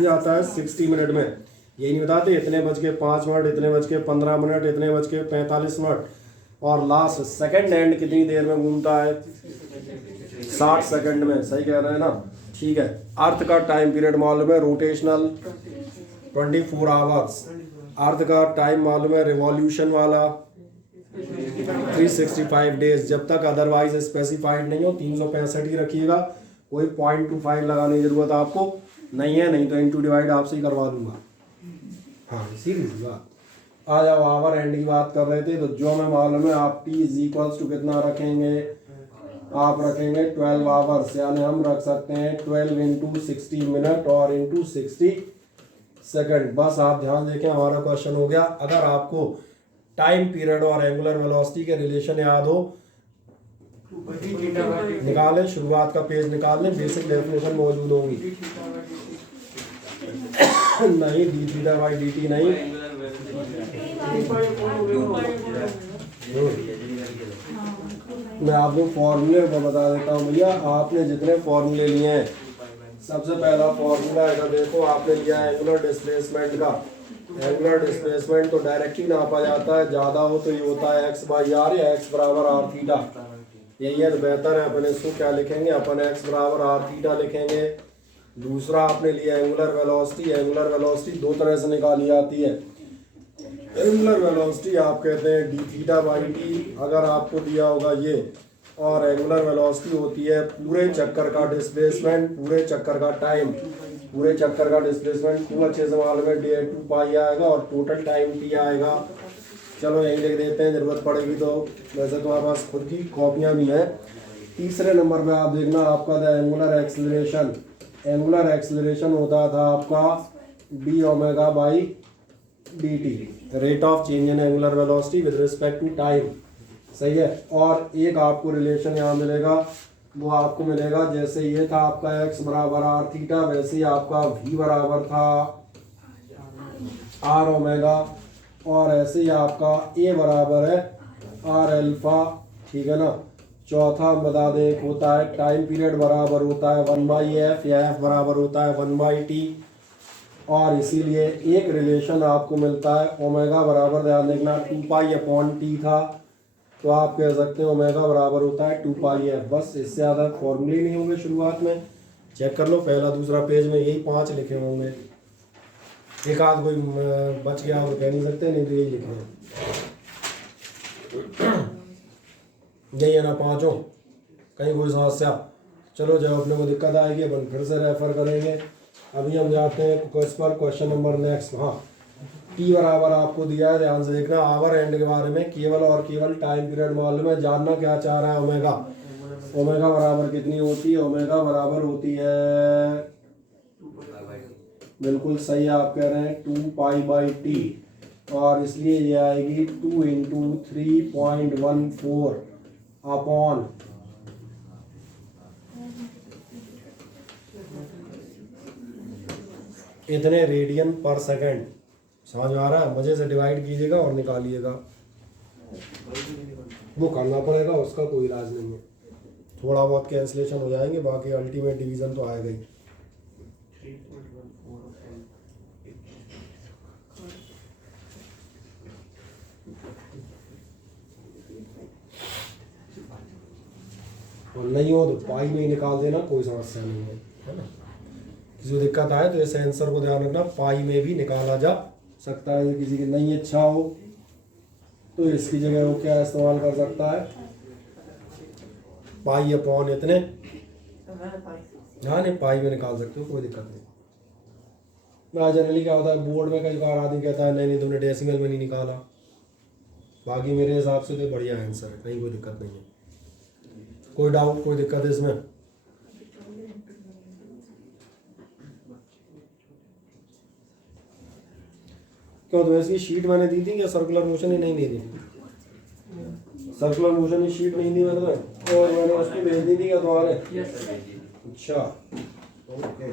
जाता है 60 मिनट में। यही नहीं बताते इतने बज के 5 मिनट, इतने बज के 15 मिनट, इतने बज के 45 मिनट। और लास्ट सेकंड हैंड कितनी देर में घूमता है 60 सेकंड में। सही कह रहे हैं ना, ठीक है। अर्थ का टाइम पीरियड मालूम है, रोटेशनल 24 आवर्स। अर्थ का टाइम मालूम है, रिवॉल्यूशन वाला 365 डेज, जब तक अदरवाइज स्पेसिफाइड नहीं हो 365 ही रखिएगा। कोई 0.25 लगाने की जरूरत आपको नहीं है, नहीं तो इनटू डिवाइड आपसे ही करवा दूंगा। हाँ सीधी सी बात। आ जाओ, आवर एंड की बात कर रहे थे, तो जो हमें मालूम है आप t इज इक्वल्स टू कितना रखेंगे, आप रखेंगे 12 आवर्स, यानी हम रख सकते हैं 12 इंटू 60 मिनट और इंटू 60 सेकंड। बस आप ध्यान देखें, हमारा क्वेश्चन हो गया। अगर आपको टाइम पीरियड और एंगुलर वेलोसिटी के रिलेशन याद हो, निकालें, शुरुआत का पेज निकाल लें, बेसिक डेफिनेशन मौजूद होंगी। नहीं D theta by D T नहीं, मैं आपको फॉर्मूले को बता देता हूँ भैया। आपने जितने फॉर्मूले लिए हैं, सबसे पहला फॉर्मूला है, देखो आपने लिया है एंगुलर डिस्प्लेसमेंट का। एंगुलर डिस्प्लेसमेंट तो डायरेक्ट ही नापा जाता है, ज़्यादा हो तो ये होता है x बाई आर या x बराबर आर थीटा। यही है तो बेहतर है, अपन इसको क्या लिखेंगे, अपन x बराबर आर थीटा लिखेंगे। दूसरा आपने लिया एंगुलर वेलोसिटी। एंगुलर वेलोसिटी दो तरह से निकाली जाती है। एंगुलर वेलोसिटी आप कहते हैं डी थीटा बाई टी, अगर आपको दिया होगा ये, और एंगुलर वेलोसिटी होती है पूरे चक्कर का डिस्प्लेसमेंट, पूरे चक्कर का टाइम, पूरे चक्कर का डिस्प्लेसमेंट खूब अच्छे से मालूम है, d2 पाई आएगा और टोटल टाइम t आएगा। चलो यही लिख देते हैं, जरूरत पड़ेगी तो। वैसे तो हमारे पास खुद की कॉपियाँ भी हैं। तीसरे नंबर पे आप देखना, आपका था एंगुलर एक्सेलरेशन। एंगुलर एक्सेलरेशन होता था आपका D omega by D T, rate of change in angular velocity with respect to time. सही है। और एक आपको रिलेशन यहाँ मिलेगा, वो आपको मिलेगा जैसे ये था आपका x बराबर आर थीटा, वैसे ही आपका v बराबर था आर ओमेगा, और ऐसे ही आपका a बराबर है आर अल्फा। ठीक है ना। चौथा हम बता दें, एक होता है टाइम पीरियड बराबर होता है 1/f, या f बराबर होता है 1/t। और इसीलिए एक रिलेशन आपको मिलता है ओमेगा बराबर, ध्यान देखना 2 पाई अपॉन टी था, तो आप कह सकते हैं ओमेगा बराबर होता है 2 पाई एफ। बस, इससे ज़्यादा फॉर्मूले नहीं होंगे शुरुआत में। चेक कर लो, पहला दूसरा पेज में यही 5 लिखे होंगे। एक आध कोई बच गया तो कह नहीं सकते, नहीं तो यही लिखे हैं। यही है ना पाँचों, कहीं कोई समस्या। चलो जब अपने को दिक्कत आएगी अपन फिर से रेफर करेंगे। अभी हम जाते हैं क्वेश्चन नंबर नेक्स्ट। हाँ, टी बराबर आपको दिया है, ध्यान से देखना। आवर एंड के बारे में केवल और केवल टाइम पीरियड मालूम है, जानना क्या चाह रहा है ओमेगा। ओमेगा बराबर कितनी होती है, ओमेगा बराबर होती है, बिल्कुल सही आप कह रहे हैं 2 पाई बाई टी, और इसलिए ये आएगी 2 इंटू 3.14 अपॉन इतने रेडियन पर सेकंड। समझ में आ रहा है? मजे से डिवाइड कीजिएगा और निकालिएगा, वो करना पड़ेगा, उसका कोई इलाज नहीं है। थोड़ा बहुत कैंसिलेशन हो जाएंगे, बाकी अल्टीमेट डिवीजन तो आएगा ही। और नहीं हो तो पाई में ही निकाल देना, कोई समस्या नहीं है ना। किसी को दिक्कत आए तो इस आंसर को ध्यान रखना, पाई में भी निकाला जा सकता है। किसी की नहीं इच्छा हो तो इसकी जगह वो क्या इस्तेमाल कर सकता है, पाई अपॉन इतने। हाँ नहीं, पाई में निकाल सकते हो, कोई दिक्कत नहीं। ना जनरली क्या होता है बोर्ड में कई बार आदमी कहता है नहीं नहीं तुमने डेसिमल में नहीं निकाला। बाकी मेरे हिसाब से तो बढ़िया आंसर है, कहीं कोई दिक्कत नहीं है। कोई डाउट कोई दिक्कत है इसमें? क्यों तो इसकी शीट मैंने दी थी क्या? सर्कुलर मोशन ही नहीं दी थी? सर्कुलर मोशन की शीट नहीं दी मैंने, और मैंने उसकी भेज दी थी क्या तुम्हारे? अच्छा ओके।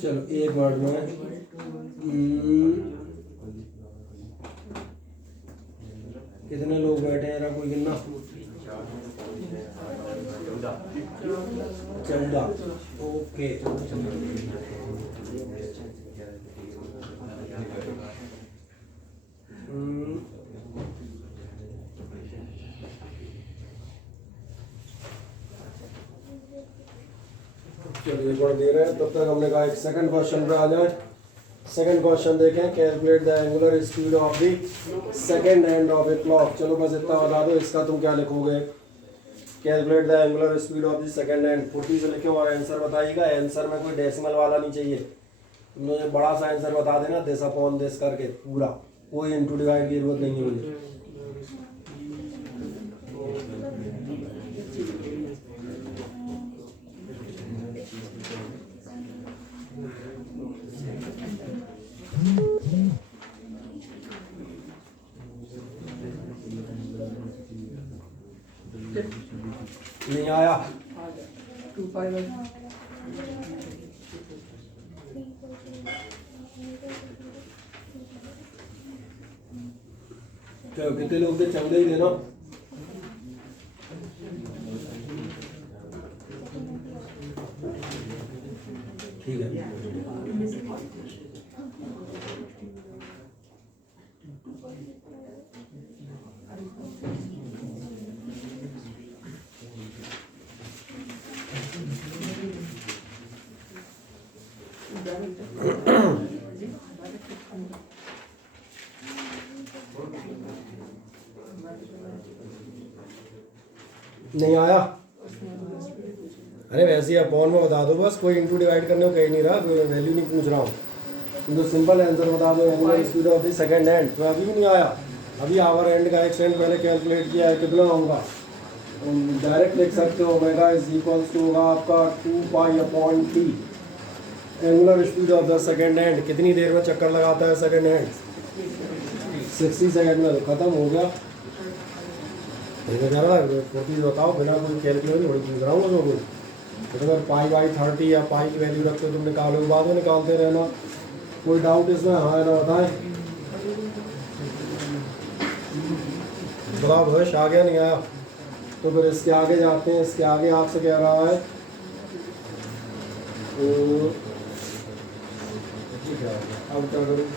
चलो एक वर्ड में कितने लोग बैठे हैं जरा कोई गिनना? 14। ओके चलिए एक बार दे रहे हैं, तब तक हमने कहा एक सेकंड क्वेश्चन पे आ जाए। सेकंड क्वेश्चन देखें, calculate the angular speed of the second hand of a clock. चलो बस इतना बता दो, इसका तुम क्या लिखोगे? Calculate the angular speed of the second hand 40 से लिखे और आंसर बताइएगा। आंसर में कोई डेसिमल वाला नहीं चाहिए, मुझे बड़ा सा आंसर बता देना, दिस अपॉन दिस करके पूरा, कोई इनटू डिवाइड की जरूरत नहीं है मुझे। नहीं आया? 2 चलो कितने लोग थे? चंदे ही देना। ठीक है नहीं आया? अरे वैसे ही अपॉन में बता दो बस, कोई इनटू डिवाइड करने को कहीं नहीं रहा, कोई वैल्यू नहीं पूछ रहा हूँ। तुम तो सिंपल आंसर बता दो, angular speed of the second hand. तो अभी भी नहीं आया? अभी आवर एंड का एक सेकंड पहले कैलकुलेट किया है, कितना होगा? डायरेक्ट लिख सकते हो, ओमेगा इज इक्वल्स टू होगा आपका 2 pi upon T. Angular speed of the second hand कितनी देर में चक्कर लगाता है सेकंड हैंड? 60 सेकंड में। तो खत्म हो गया। फोर्टीज बताओ बिना कोई कैलकुलेट थोड़ी पूछ रहा हूँ उसको। तो अगर पाई बाई 30 या पाई की वैल्यू रखते हो तुम निकालोगे, बाद में निकालते रहना। कोई डाउट इसमें? हाँ ना बताएं। बताओ भविष्य आ गया नहीं आया? तो फिर इसके आगे जाते हैं। इसके आगे आपसे कह रहा है ठीक है, अब क्या करूँ?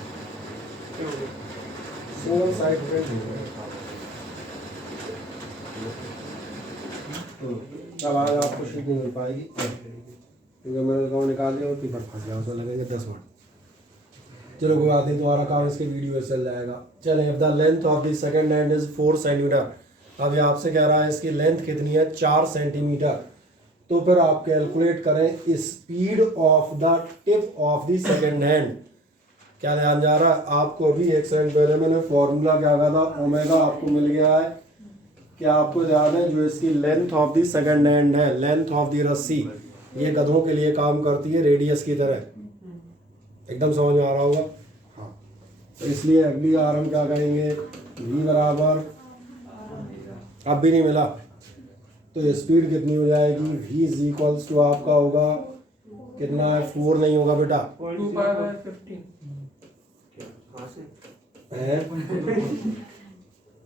4 साइड फ्रेंड अब आज आपको शीट नहीं मिल पाएगी क्योंकि मैंने अकाउंट निकाल दिया और पेपर फंस गया, उसमें लगेंगे 10 मिनट। चलो कोई बात नहीं, दोबारा काम इसके वीडियो चल जाएगा। चलें, अब the length of the second hand is 4 centimetre. अब ये आपसे कह रहा है इसकी लेंथ कितनी है? 4 सेंटीमीटर। तो फिर आप कैलकुलेट करें speed of the tip of the second hand. क्या ध्यान जा रहा है आपको? अभी एक सेकंड पहले मैंने फॉर्मूला क्या कहा था? ओमेगा आपको मिल गया है। क्या आपको ध्यान है? जो इसकी length of the second hand है, लेंथ ऑफ द रस्सी, ये गधों के लिए काम करती है रेडियस की तरह। एकदम समझ में आ रहा होगा? हाँ। तो इसलिए अगली बार हम क्या कहेंगे? v बराबर, अब भी नहीं मिला तो स्पीड कितनी हो जाएगी? v इज इक्वल्स टू आपका होगा कितना है? 4 नहीं होगा बेटा, 2 पाई बाय 15 है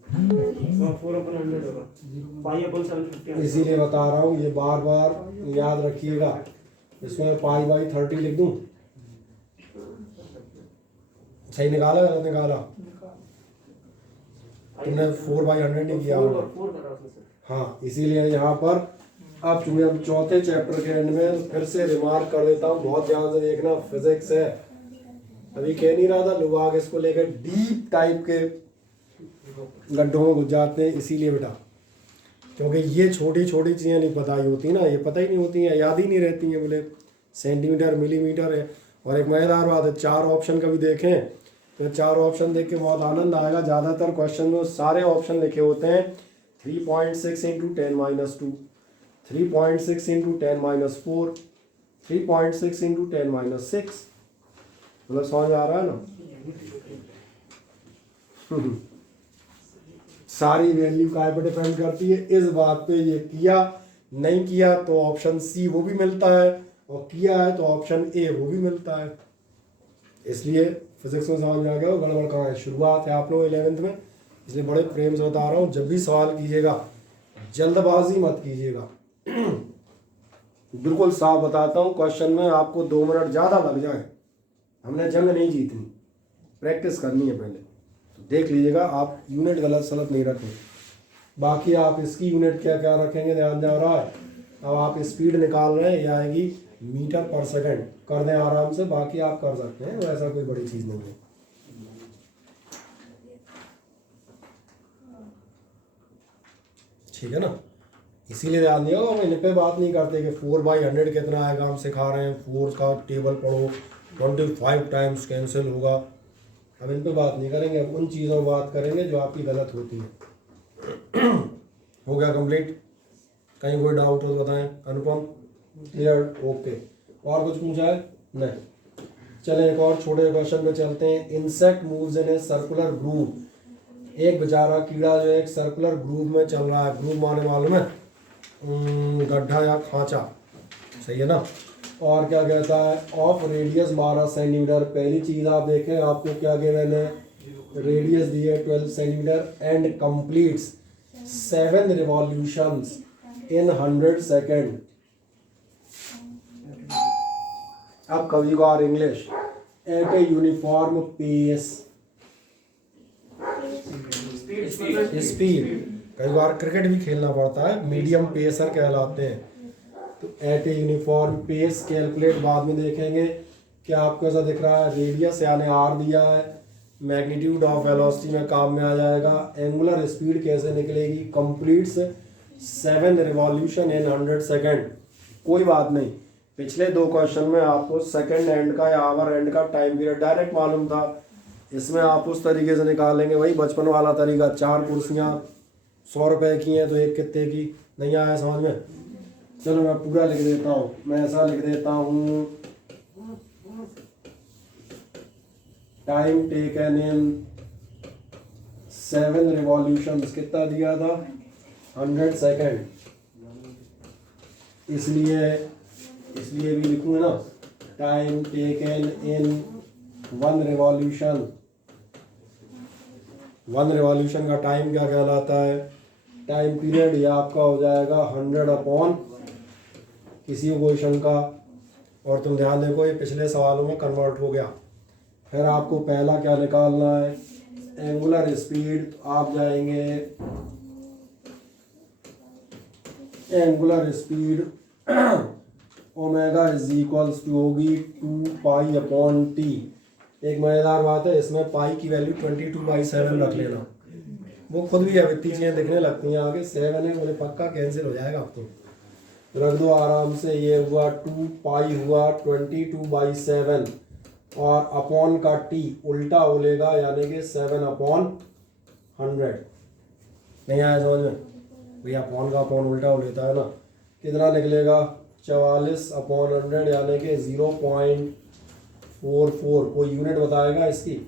4/100 होगा, पाई अपॉन 750। इसीलिए बता रहा हूँ, ये बार बार याद रखिएगा। इसमें पाई बाई 30 लिख दूँ? सही निकाला गलत निकाला? तुमने 4/100 ही किया होगा। 4 करा उसने सर। हाँ, इसीलिए यहाँ पर अब चूंकि हम चौथे चैप्टर के एंड में फिर से रिमार्क कर देता हूँ, बहुत ध्यान से देखना। फिजिक्स है, अभी कह नहीं रहा था लोग आगे इसको लेकर डीप टाइप के गड्ढों में घुस जाते हैं, इसीलिए बेटा, क्योंकि ये छोटी छोटी चीज़ें नहीं पता ही होती ना, ये पता ही नहीं होती हैं, याद ही नहीं रहती हैं। बोले सेंटीमीटर मिलीमीटर है। और एक मज़ेदार बात है, 4 ऑप्शन कभी देखें तो 4 ऑप्शन देख के बहुत आनंद आएगा। ज़्यादातर क्वेश्चन में सारे ऑप्शन लिखे होते हैं 3.6 इंटू 10-2, 3.6 इंटू 10-4, 3.6 इंटू 10-6। मतलब समझ आ रहा है ना। सारी वैल्यू काय पर डिपेंड करती है, इस बात पे ये किया नहीं किया तो ऑप्शन सी वो भी मिलता है, और किया है तो ऑप्शन ए वो भी मिलता है। इसलिए फिजिक्स में समझ में आ गया हो गड़बड़ कहाँ है। शुरुआत है आप लोग 11th में, इसलिए बड़े प्रेम से बता रहा हूँ, जब भी सवाल कीजिएगा जल्दबाजी मत कीजिएगा। बिल्कुल साफ बताता हूँ, क्वेश्चन में आपको 2 मिनट ज़्यादा लग जाए, हमने जंग नहीं जीतनी, प्रैक्टिस करनी है पहले। तो देख लीजिएगा आप यूनिट गलत सलत नहीं रखें। बाकी आप इसकी यूनिट क्या क्या रखेंगे ध्यान जा रहा है। अब आप स्पीड निकाल रहे हैं, ये आएगी मीटर पर सेकंड, कर दें आराम से, बाकी आप कर सकते हैं, वैसा कोई बड़ी चीज़ नहीं है। ठीक है ना, इसीलिए ध्यान दिया हम इन पे बात नहीं करते कि 4/100 कितना आएगा, हम सिखा रहे हैं 4 का टेबल पढ़ो, 25 टाइम्स कैंसिल होगा। अब इन पे बात नहीं करेंगे, अब उन चीज़ों में बात करेंगे जो आपकी गलत होती है। हो गया कंप्लीट? कहीं कोई डाउट हो तो बताएं। अनुपम क्लियर? ओके। और कुछ पूछा है? नहीं। चलें एक और छोटे क्वेश्चन पे चलते हैं। Insect moves in a circular group. एक बेचारा कीड़ा जो है एक सर्कुलर ग्रुप में चल रहा है। ग्रुप माने मालूम है? गड्ढा या खांचा, सही है ना। और क्या कहता है, ऑफ रेडियस 12 सेंटीमीटर। पहली चीज़ आप देखें, आपको क्या गिवन है, रेडियस दी है 12 centimetre and completes 7 revolutions in 100 second. अब कभी-कभार English, at a uniform pace, speed, कई बार क्रिकेट भी खेलना पड़ता है, मीडियम पेसर कहलाते हैं। तो at a uniform pace calculate बाद में देखेंगे। क्या आपको ऐसा दिख रहा है, रेडियस यानी आर दिया है, मैग्नीट्यूड ऑफ वेलोसिटी में काम में आ जाएगा। एंगुलर स्पीड कैसे निकलेगी, कंप्लीट्स 7 रिवॉल्यूशन इन 100 सेकेंड। कोई बात नहीं, पिछले 2 क्वेश्चन में आपको सेकेंड एंड का या आवर एंड का टाइम पीरियड डायरेक्ट मालूम था, इसमें आप उस तरीके से निकालेंगे, वही बचपन वाला तरीका। 4 कुर्सियाँ 100 रुपए की हैं तो एक कितने की, नहीं आया समझ में? चलो मैं पूरा लिख देता हूँ, मैं ऐसा लिख देता हूँ, टाइम टेकन इन 7 रिवॉल्यूशंस, कितना दिया था, 100 सेकेंड। इसलिए भी लिखूँ ना, time taken in 1 revolution. 1 revolution का टाइम क्या कहलाता है, टाइम पीरियड, ये आपका हो जाएगा 100 अपॉन किसी क्वेश्चन का। और तुम ध्यान देखो, ये पिछले सवालों में कन्वर्ट हो गया। फिर आपको पहला क्या निकालना है, एंगुलर स्पीड। आप जाएंगे angular speed omega is equals to होगी 2 पाई अपॉन टी। एक मज़ेदार बात है, इसमें पाई की वैल्यू 22/7 रख लेना, वो खुद भी अब इतनी चीज़ें दिखने लगती हैं आगे। 7 है बोले पक्का कैंसिल हो जाएगा आपको, रख दो आराम से। ये हुआ 2 पाई हुआ 22/7, और अपॉन का टी उल्टा बोलेगा यानी कि 7 अपॉन 100। नहीं आया समझ में भैया, अपॉन का अपॉन उल्टा हो लेता है ना, कितना निकलेगा, 44 अपॉन 100 यानी कि 0.44। कोई यूनिट बताएगा इसकी,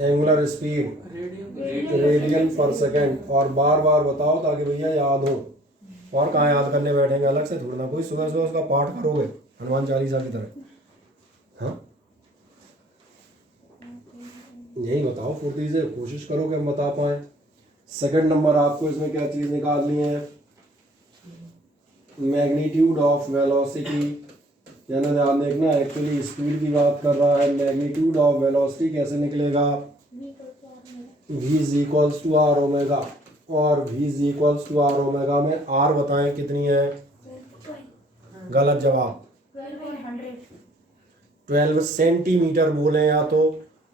एंगुलर स्पीड रेडियन पर सेकेंड। और बार बार बताओ ताकि भैया याद हो। और कहाँ याद करने बैठेंगे अलग से थोड़ा ना, कोई सुबह सुबह उसका पाठ करोगे हनुमान चालीसा की तरह। हाँ यही बताओ फुर्ती से, कोशिश करो कि हम बता पाए। सेकंड नंबर आपको इसमें क्या चीज़ निकालनी है, मैग्नीट्यूड ऑफ वेलोसिटी यानी ध्यान देखना, एक्चुअली स्पीड की बात कर रहा है। मैग्नीट्यूड ऑफ वेलोसिटी कैसे निकलेगा, v is equals to R omega, और v is equals to R omega में r बताएं कितनी है, गलत जवाब, 12 सेंटीमीटर बोले या तो,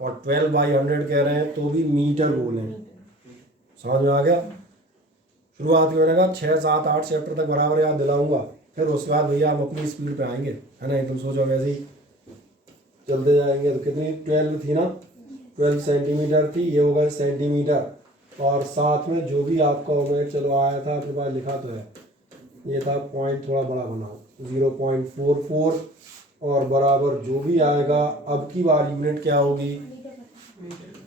और 12/100 कह रहे हैं तो भी मीटर बोले। समझ में आ गया। शुरुआत में मैंने कहा 6, 7, 8 चैप्टर तक बराबर याद दिलाऊंगा, फिर उसके बाद भैया हम अपनी स्पीड पे आएंगे, है ना। तुम सोचो वैसे ही चलते जाएंगे। तो कितनी 12 थी ना, 12 सेंटीमीटर थी, ये होगा सेंटीमीटर, और साथ में जो भी आपका ओमेगा चलो आया था अपने पास लिखा तो है, ये था पॉइंट थोड़ा बड़ा बनाओ 0.44, और बराबर जो भी आएगा, अब की बार यूनिट क्या होगी,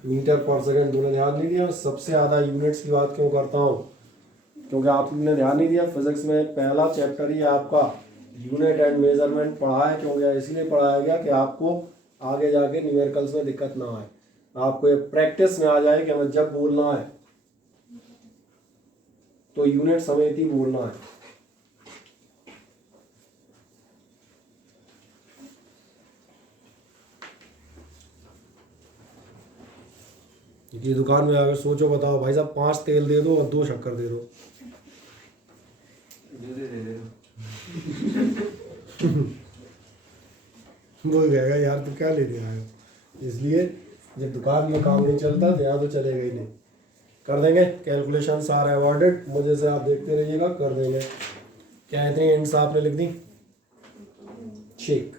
मीटर पर सेकंड। तूने ध्यान नहीं दिया, सबसे ज़्यादा यूनिट्स की बात क्यों करता हूँ, क्योंकि आपने ध्यान नहीं दिया। फिजिक्स में पहला चैप्टर ही आपका यूनिट एंड मेजरमेंट पढ़ा है, क्योंकि इसीलिए पढ़ाया गया कि आपको आगे जाके न्यूमेरिकल्स में दिक्कत ना आए, आपको ये प्रैक्टिस में आ जाए कि हमें जब बोलना है तो यूनिट समेत ही बोलना है। ये दुकान में अगर सोचो, बताओ भाई साहब 5 तेल दे दो और 2 शक्कर दे दो, वो कहेगा यार तू क्या लेने आया हो। इसलिए जब दुकान में काम नहीं चलता तो यहाँ तो चलेगा ही नहीं। कर देंगे, कैलकुलेशन आर अवॉर्डेड, मुझे से आप देखते रहिएगा, कर देंगे। क्या इतनी एंड्स आपने लिख दी, ठीक।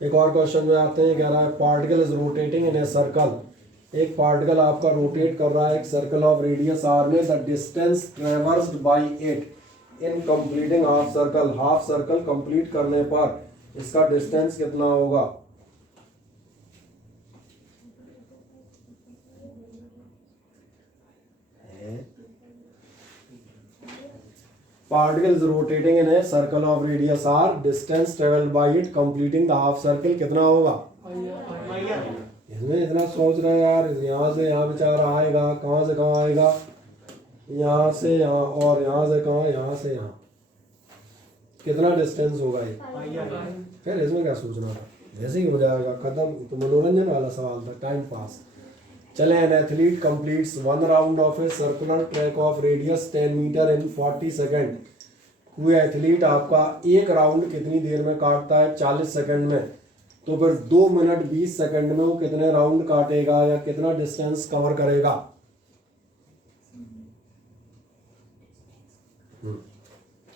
एक और क्वेश्चन में आते हैं, कह रहा है particle is rotating in a circle. एक पार्टिकल आपका रोटेट कर रहा है एक सर्कल ऑफ रेडियस आर में, the distance traversed by it in completing half circle. Half circle complete करने पर इसका डिस्टेंस कितना होगा, particle is rotating in a circle of radius R, distance travelled by it completing the half circle कितना होगा। इसमें इतना सोच रहे यार, यहाँ से यहाँ बेचारा आएगा, कहाँ से कहाँ आएगा, यहाँ से यहाँ, और यहाँ से कहाँ, यहाँ से यहाँ, कितना डिस्टेंस होगा ये। फिर इसमें क्या सोचना था, वैसे ही हो जाएगा खत्म। तो मनोरंजन वाला सवाल था, टाइम पास। चले, an athlete completes 1 round of a circular track of radius 10 metre in 40 second. कोई एथलीट आपका एक राउंड कितनी देर में काटता है, 40 सेकेंड में। तो फिर 2 मिनट 20 सेकेंड में वो कितने राउंड काटेगा या कितना डिस्टेंस कवर करेगा।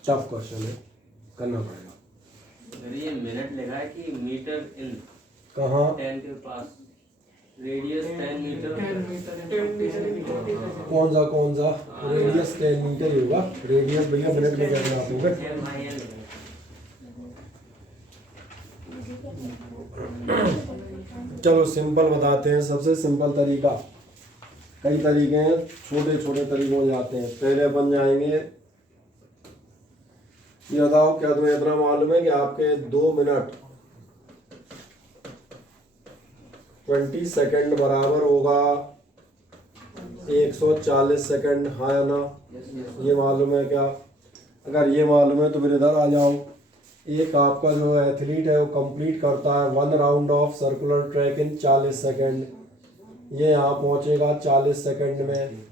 टफ क्वेश्चन है, करना पड़ेगा। ये मिनट लिखा है कि मीटर इन, कहाँ 10 के पास, रेडियस 10 मीटर, कौन सा रेडियस 10 मीटर ही होगा। रेडियस भैया मिनट में कैसे आते होंगे। चलो सिंपल बताते हैं, सबसे सिंपल तरीका, कई तरीके हैं, छोटे छोटे तरीकों में जाते हैं। पहले अपन जाएंगे, ये बताओ क्या तुम्हें इतना मालूम है कि आपके 2 मिनट 20 सेकंड बराबर होगा 140 सेकंड, हाँ या ना। ये मालूम है क्या, अगर ये मालूम है तो फिर इधर आ जाओ। एक आपका जो एथलीट है वो कंप्लीट करता है 1 round of circular track in 40 second, ये यहाँ पहुँचेगा 40 सेकंड में।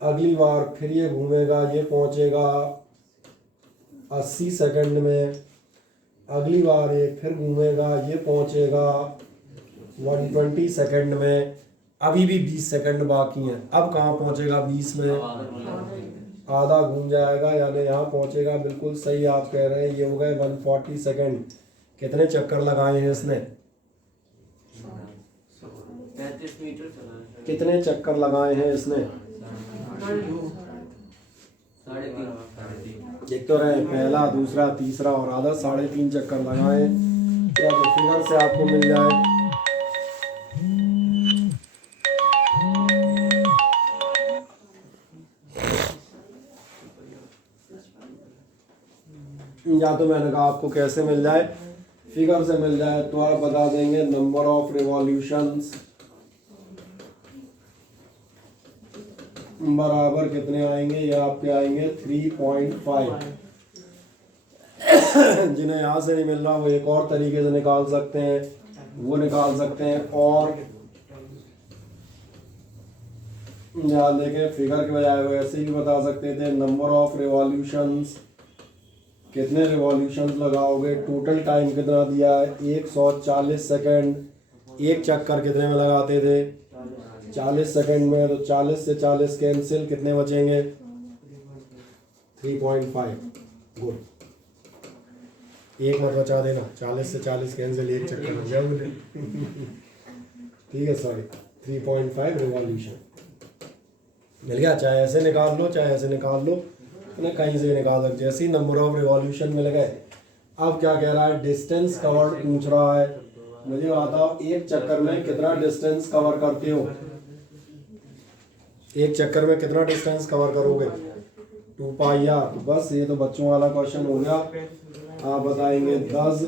अगली बार फिर ये घूमेगा, ये पहुँचेगा 80 सेकंड में। अगली बार ये फिर घूमेगा, ये पहुँचेगा 120 सेकंड में। अभी भी 20 सेकंड बाकी हैं, अब कहाँ पहुँचेगा 20 में, आधा घूम जाएगा, यानी यहाँ पहुँचेगा। बिल्कुल सही आप कह रहे हैं, ये हो गए 140 सेकंड। कितने चक्कर लगाए हैं इसने, 35 मीटर चला है। कितने चक्कर लगाए हैं इसने, 3.5 देख तो रहे, पहला, दूसरा, तीसरा और आधा, 3.5 चक्कर लगाए। या तो फिगर से आपको मिल जाए, या तो मैंने कहा आपको कैसे मिल जाए, फिगर से मिल जाए, तो आप बता देंगे नंबर ऑफ रिवॉल्यूशंस बराबर कितने आएंगे, ये आपके आएंगे 3.5। जिन्हें यहाँ से नहीं मिल रहा वो एक और तरीके से निकाल सकते हैं, वो निकाल सकते हैं। और यहाँ देखें फिगर के बजाय वो ऐसे ही बता सकते थे नंबर ऑफ रिवॉल्यूशंस, कितने रिवॉल्यूशंस लगाओगे, टोटल टाइम कितना दिया है 140 सेकंड। एक चक्कर कितने में लगाते थे 40 सेकंड में, तो 40 से 40 कैंसिल, कितने बचेंगे 3.5। गुड, एक मत बचा देना, 40 से 40 कैंसिल, एक चक्कर हो गया मुझे। ठीक है, सॉरी 3.5 रिवॉल्यूशन मिल गया। चाहे ऐसे निकाल लो चाहे ऐसे निकाल लो, ना कहीं से निकाल सकते। जैसे ही नंबर ऑफ रिवॉल्यूशन मिल गए, अब क्या कह रहा है डिस्टेंस कवर्ड पूछ रहा है। मुझे बताओ एक चक्कर में कितना डिस्टेंस कवर करते हो, एक चक्कर में कितना डिस्टेंस कवर करोगे 2 पाई आर। बस ये तो बच्चों वाला क्वेश्चन हो गया। आप बताएंगे 10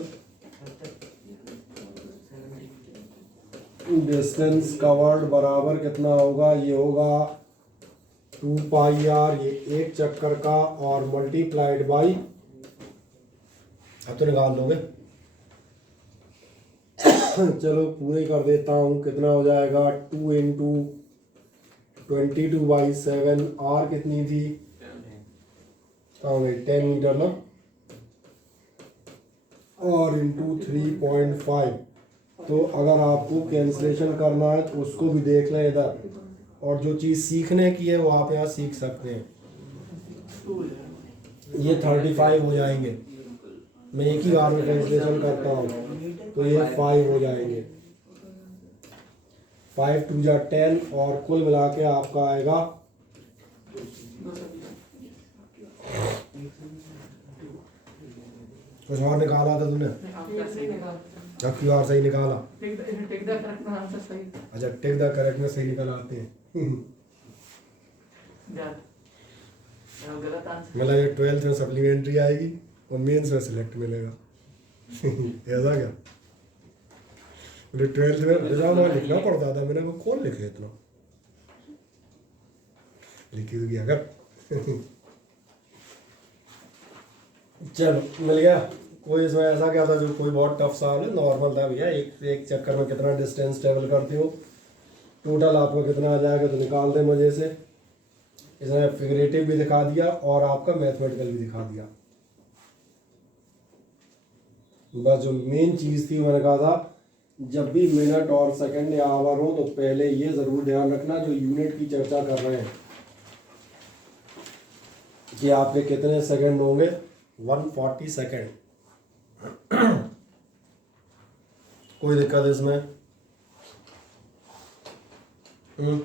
डिस्टेंस कवर्ड बराबर कितना होगा, ये होगा 2 पाई आर, ये एक चक्कर का, और मल्टीप्लाइड बाई, अब तो निकाल दोगे। चलो पूरे कर देता हूँ, कितना हो जाएगा 2 इंटू 22/7, आर कितनी थी 10 मीटर ना, और इंटू 3.5। तो अगर आपको कैंसलेशन करना है तो उसको भी देख लें इधर, और जो चीज़ सीखने की है वो आप यहाँ सीख सकते हैं। ये 35 हो जाएंगे, मैं एक ही बार में कैंसलेशन करता हूँ, तो ये 5 हो जाएंगे, 5 2 जा 10, और कुल मिला के आपका आएगा कुछ और निकाला था तूने, जब क्यू आर सही निकाला। अच्छा, टेक द करेक्ट में सही निकल आते हैं। मतलब ये 12th में सप्लीमेंट्री आएगी और मेंस में सिलेक्ट मिलेगा। ऐसा क्या, मुझे 12th में रिजल्ट में लिखना पड़ता था, मैंने कहा कौन लिखे इतना, लिखी तो गया कर। चलो मिल गया। कोई इसमें ऐसा क्या था जो कोई बहुत टफ सवाल है, नॉर्मल था भैया। एक चक्कर में कितना डिस्टेंस ट्रेवल करते हो, टोटल आपको कितना आ जाएगा तो निकाल दे मजे से। इसमें फिगरेटिव भी दिखा दिया और आपका मैथमेटिकल भी दिखा दिया। बस जो मेन चीज़ थी मैंने कहा था, जब भी मिनट और सेकंड या आवर हो तो पहले ये ज़रूर ध्यान रखना जो यूनिट की चर्चा कर रहे हैं कि आपके कितने सेकंड होंगे, 140 सेकंड। कोई दिक्कत है इसमें? हो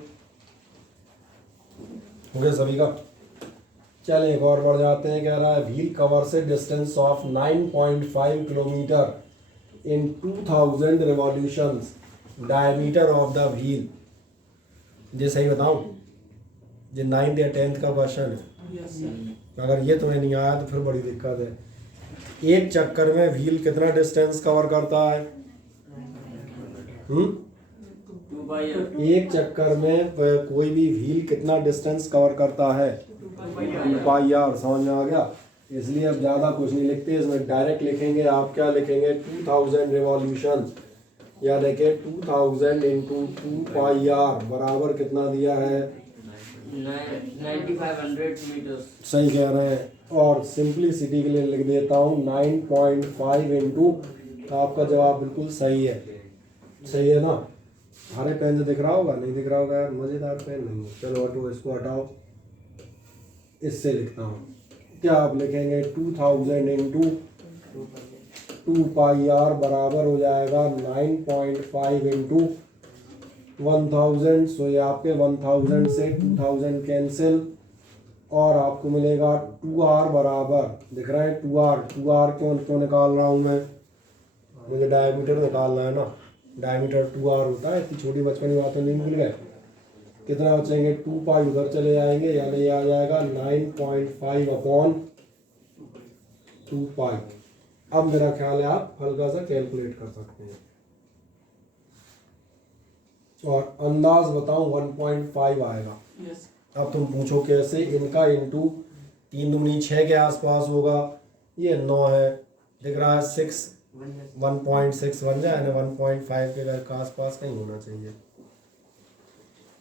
गया सभी का। चलें एक और बढ़ जाते हैं। कह रहा है व्हील कवर से distance of 9.5 kilometre in 2000 revolutions, diameter of the wheel. ये सही बताऊं, ये 9th या 10th का क्वेश्चन है। अगर ये तुम्हें नहीं आया तो फिर बड़ी दिक्कत है। एक चक्कर में व्हील कितना डिस्टेंस कवर करता है? एक चक्कर में कोई भी व्हील कितना डिस्टेंस कवर करता है? 2 पाई आर। समझ में आ गया? इसलिए अब ज़्यादा कुछ नहीं लिखते, इसमें डायरेक्ट लिखेंगे। आप क्या लिखेंगे? 2000 रिवॉल्यूशन, या देखिए 2000 इंटू 2 पाई आर बराबर कितना दिया है? 9500 मीटर। सही कह रहे हैं। और सिंपलिसिटी के लिए लिख देता हूँ 9.5 इंटू, आपका जवाब बिल्कुल सही है। सही है ना? हरे पेन से दिख रहा होगा? नहीं दिख रहा होगा यार, मज़ेदार पेन नहीं है। चलो हटो, इसको हटाओ, इससे लिखता हूँ। क्या आप लिखेंगे? 2000 इंटू 2 पाई आर बराबर हो जाएगा 9.5 इंटू 1000। सो ये आपके 1000 से 2000 कैंसिल, और आपको मिलेगा 2r बराबर, दिख रहा है 2r क्यों निकाल रहा हूँ मैं? मुझे डायमीटर निकालना है ना। डायमीटर 2r होता है। इतनी छोटी बचपन की बातें नहीं भूल गए। कितना बचेंगे? 2 पाई उधर चले जाएंगे, यानी ये आ जाएगा 9.5 अपॉन 2 पाई। अब मेरा ख्याल है आप हल्का सा कैलकुलेट कर सकते हैं। और अंदाज बताऊं 1.5 आएगा। अब तुम पूछो कैसे? इनका इंटू 3 दूनी 6 के आसपास होगा। ये 9 है, दिख रहा है 1.6 बन जाए ना 1.5 के घर के आसपास कहीं होना चाहिए।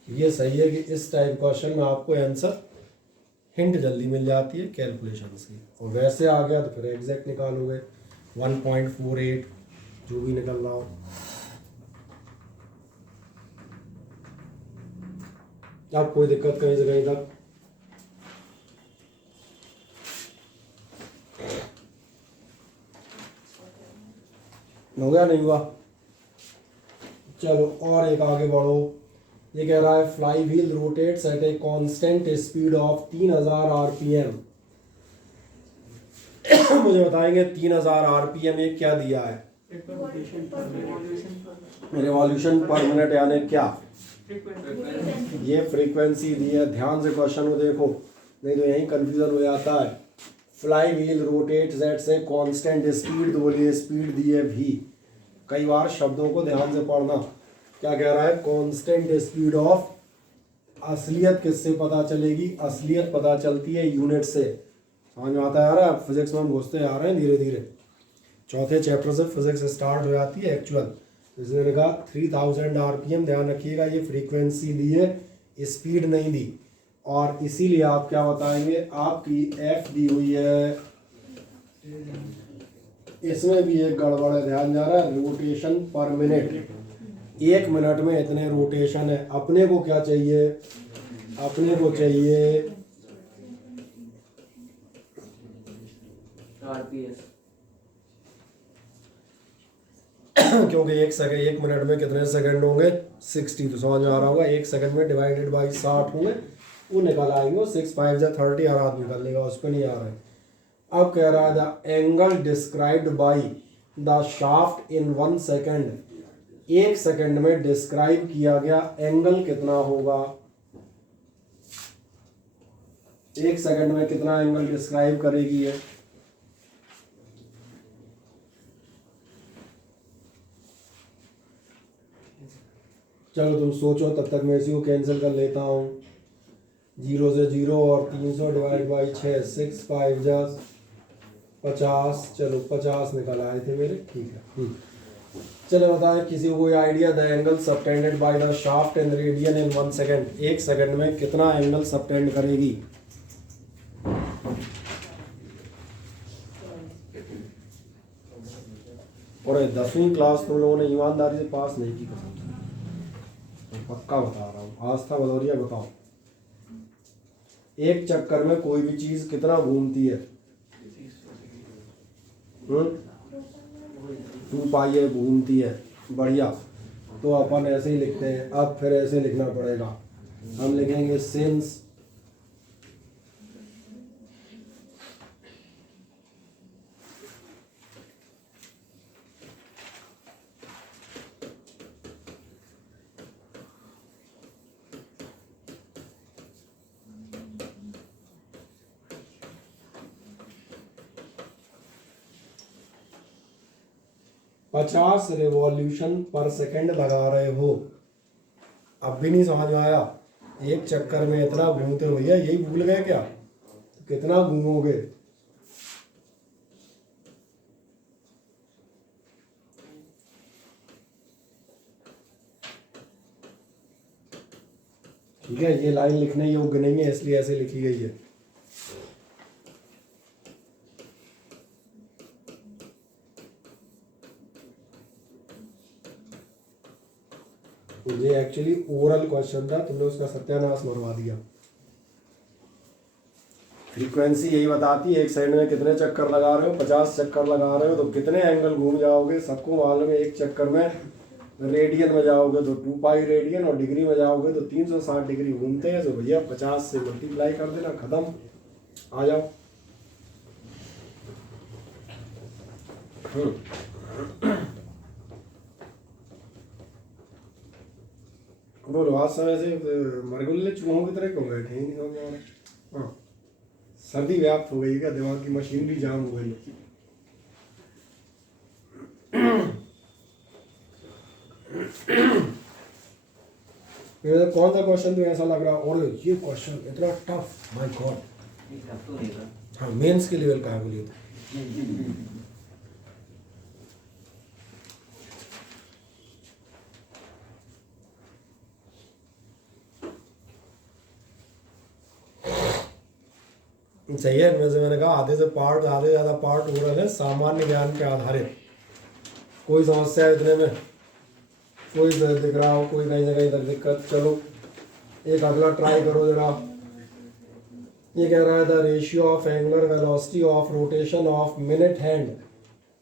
ये सही है कि इस टाइप क्वेश्चन में आपको आंसर हिंट जल्दी मिल जाती है कैलकुलेशंस की, और वैसे आ गया तो फिर एग्जैक्ट निकालोगे 1.48 जो भी निकल रहा हो। अब कोई दिक्कत कहीं से कहीं तक? हो गया नहीं हुआ? चलो और एक आगे बढ़ो। ये कह रहा है fly wheel rotates at a constant speed of 3000 RPM. मुझे बताएंगे 3000 आरपीएम ये क्या दिया है? रिवॉल्यूशन पर मिनट यानी क्या? ये फ्रीक्वेंसी दी है। ध्यान से क्वेश्चन को देखो, नहीं तो यही कंफ्यूजन हो जाता है। फ्लाई व्हील रोटेट्स एट से कांस्टेंट स्पीड, तो बोलिए स्पीड दी है v। कई बार शब्दों को ध्यान से पढ़ना। क्या कह रहा है? Constant speed of. असलियत किससे पता चलेगी? असलियत पता चलती है यूनिट से। समझ में आता है यार? आप फिजिक्स में हम घुसते आ रहे हैं धीरे धीरे। चौथे चैप्टर से फिजिक्स स्टार्ट हो जाती है एक्चुअल। इसने कहा 3000 आरपीएम। ध्यान रखिएगा ये फ्रीक्वेंसी दी है, स्पीड नहीं दी। और इसीलिए आप क्या बताएंगे? आपकी एफ दी हुई है, इसमें भी एक गड़बड़ है। ध्यान जा रहा है? रोटेशन पर मिनट। 1 मिनट में इतने रोटेशन है। अपने को क्या चाहिए? अपने को चाहिए आरपीएस। क्योंकि 1 मिनट में कितने सेकंड होंगे? 60। तो समझ में आ रहा होगा 1 सेकंड में डिवाइडेड बाई 60 होंगे, वो निकल आएंगे। 6 5 जा 30 आराम निकल लेगा, उस पर नहीं आ रहा है। अब कह रहा है the angle described by the shaft in 1 second. 1 second में डिस्क्राइब किया गया एंगल कितना होगा? 1 सेकंड में कितना एंगल डिस्क्राइब करेगी ये? चलो तुम सोचो, तब तक मैं इसी को कैंसिल कर लेता हूँ। 0 से 0 और 300 डिवाइड बाई 6, 6 5 जा 50। चलो 50 निकल आए थे मेरे, ठीक है। चलो बताएं किसी को कोई idea? The angle subtended by the shaft in radian in 1 second. 1 second में कितना एंगल सबटेंड करेगी? और 10वीं क्लास तुम लोगों ने ईमानदारी से पास नहीं की कसम से, पक्का बता रहा हूँ। आस्था भदौरिया बताओ, एक चक्कर में कोई भी चीज कितना घूमती है? 2 पाई घूमती है। बढ़िया, तो अपन ऐसे ही लिखते हैं। अब फिर ऐसे लिखना पड़ेगा, हम लिखेंगे सिंस पचास रिवॉल्यूशन पर सेकंड लगा रहे हो। अब भी नहीं समझ में आया? एक चक्कर में इतना घूमते हो, भैया यही भूल गए क्या? तो कितना घूमोगे? ठीक है, ये लाइन लिखने योग्य नहीं है, इसलिए ऐसे लिखी गई है। ये एक्चुअली ओरल क्वेश्चन था, तुमने उसका सत्यानाश मरवा दिया। फ्रीक्वेंसी यही बताती है 1 सेकंड में कितने चक्कर लगा रहे हो। 50 चक्कर लगा रहे हो तो कितने एंगल घूम जाओगे? सबको मालूम है 1 चक्कर में रेडियन में जाओगे तो 2 पाई रेडियन, और डिग्री में जाओगे तो 360 डिग्री घूमते हैं। तो भैया 50 से मल्टीप्लाई कर देना, खत्म। आ जाओ। बोलो, आज समय से मरगुल्ले चूहों की तरह क्यों बैठे ही नहीं समझ आ रहा? हाँ, सर्दी व्याप्त हो गई क्या? दिमाग की मशीनरी जाम हो गई। कौन सा क्वेश्चन तुम्हें ऐसा लग रहा? और ये क्वेश्चन इतना टफ, माय गॉड। हाँ, मेंस के लेवल का है बोलिए तो। सही है। इनमें से मैंने कहा आधे से ज़्यादा पार्ट हो रहे हैं सामान्य ज्ञान के आधारित। कोई समस्या है इतने में? कोई दिख रहा हो कोई कहीं ना कहीं तक दिक्कत? चलो एक अगला ट्राई करो जरा। ये कह रहा है the ratio of angular velocity of rotation of minute hand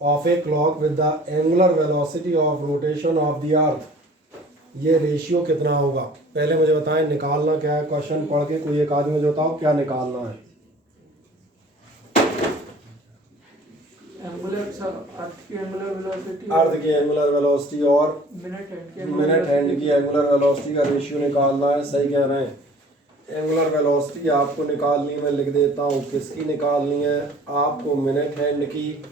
of a clock with the angular velocity of rotation of the earth. ये रेशियो कितना होगा? पहले मुझे बताएं निकालना क्या है। क्वेश्चन पढ़ के कोई एक आदमी मुझे बताओ क्या निकालना है। अर्थ की एंगुलर वेलोसिटी और मिनट हैंड की एंगुलर वेलोसिटी का रेशियो निकालना है। सही कह रहे हैं। एंगुलर वेलोसिटी आपको निकालनी, मैं लिख देता हूँ किसकी निकालनी है। आपको मिनट हैंड की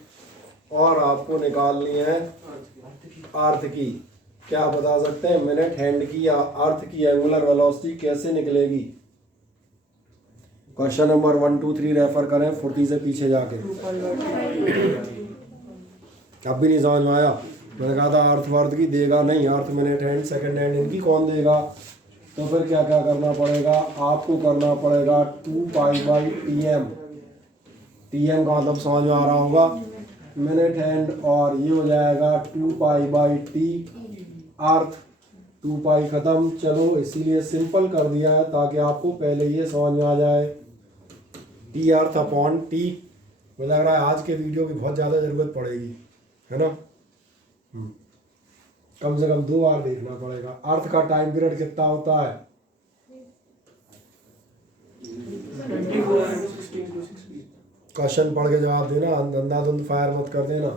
और आपको निकालनी है अर्थ की। क्या बता सकते हैं मिनट हैंड की या अर्थ की एंगुलर वेलोसिटी कैसे निकलेगी? क्वेश्चन नंबर 1 2 3 रेफर करें फुर्ती से पीछे जाके। अब भी नहीं समझ में आया? मैंने कहा था अर्थ वर्थ की देगा नहीं, अर्थ मिनट हैंड सेकंड हैंड इनकी कौन देगा? तो फिर क्या क्या करना पड़ेगा? आपको करना पड़ेगा 2 पाई बाई TM। TM का मतलब समझ में आ रहा होगा मिनट हैंड, और ये हो जाएगा 2 पाई बाई T अर्थ। 2 पाई खत्म। चलो इसीलिए सिंपल कर दिया है ताकि आपको पहले ये समझ में आ जाए। T earth upon T। मुझे लग रहा है आज के वीडियो की बहुत ज़्यादा ज़रूरत पड़ेगी, है ना? कम से कम 2 बार देखना पड़ेगा। अर्थ का टाइम पीरियड कितना होता है? क्वेश्चन पढ़ के जवाब देना, अंधाधुंध फायर मत कर देना।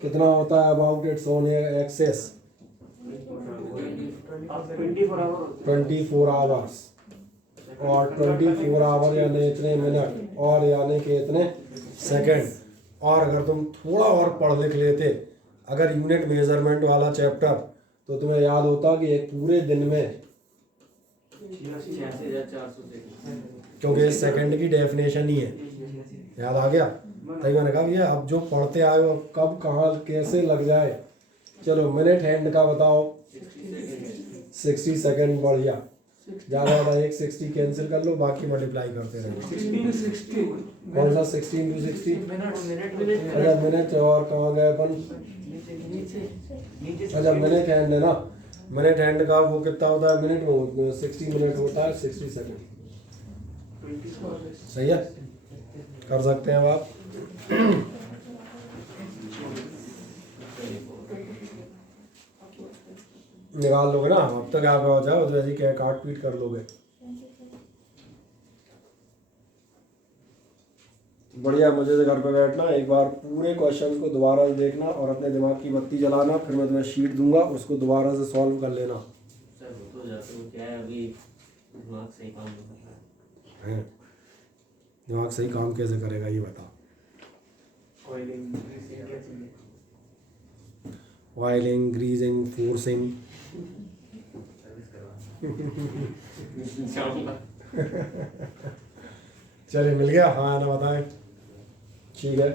कितना होता है about its own axis? 24 hours. और 24 आवर यानी इतने मिनट और यानी कि इतने सेकंड। और अगर तुम थोड़ा और पढ़ लिख लेते, अगर यूनिट मेजरमेंट वाला चैप्टर, तो तुम्हें याद होता कि एक पूरे दिन में, 86,400 सेकंड, क्योंकि सेकंड की डेफिनेशन ही है, याद आ गया? तभी मैंने कहा भैया अब जो पढ़ते आए हो कब कहाँ कैसे लग जाए। चलो मिनट हैंड का बताओ। 60 सेकंड। बढ़िया। ज़्यादा 1 60 कैंसिल कर लो, बाकी मल्टीप्लाई करते रहो। 16 कौन सा 16 to 60? अच्छा मिनट और कहाँ गए अपन? अच्छा मिनट हैंड है ना। मिनट हैंड का वो कितना होता है मिनट में? 60 मिनट होता है 60 सेकंड। सही है, कर सकते हैं अब आप। निकाल लोगे ना? अब तक आप हो जाओ तो ऐसे क्या काट पीट कर लोगे। बढ़िया। मुझे से घर पे बैठना, एक बार पूरे क्वेश्चन को दोबारा से देखना और अपने दिमाग की बत्ती जलाना, फिर मैं तुम्हें शीट दूंगा, उसको दोबारा से सॉल्व कर लेना। सर वो तो जाते हो, क्या है अभी दिमाग सही काम नहीं कर रहा है। दिमाग सही काम कैसे करेगा ये बता। Oiling, greasing, forcing. चलिए मिल गया? हाँ ना बताएं। ठीक है,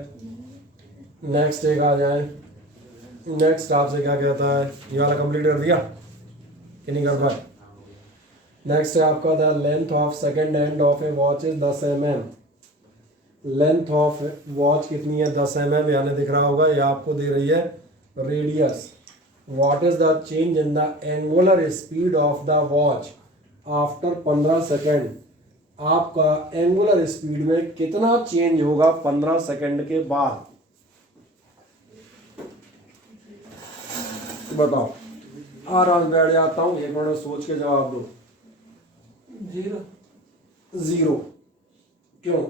नेक्स्ट एक आ जाए। नेक्स्ट आपसे क्या कहता है? ये वाला कंप्लीट कर दिया कि नहीं कर पाए? नेक्स्ट है आपका the length of second hand of A watch is 10 mm। Length of watch कितनी है? 10 mm, यानी दिख रहा होगा ये आपको दे रही है radius. What is the change in the angular speed of the watch after 15 second. आपका एंगुलर स्पीड में कितना चेंज होगा 15 सेकेंड के बाद? बताओ। आराम से बैठ जाता हूँ, 1 मिनट सोच के जवाब दो। 0। क्यों?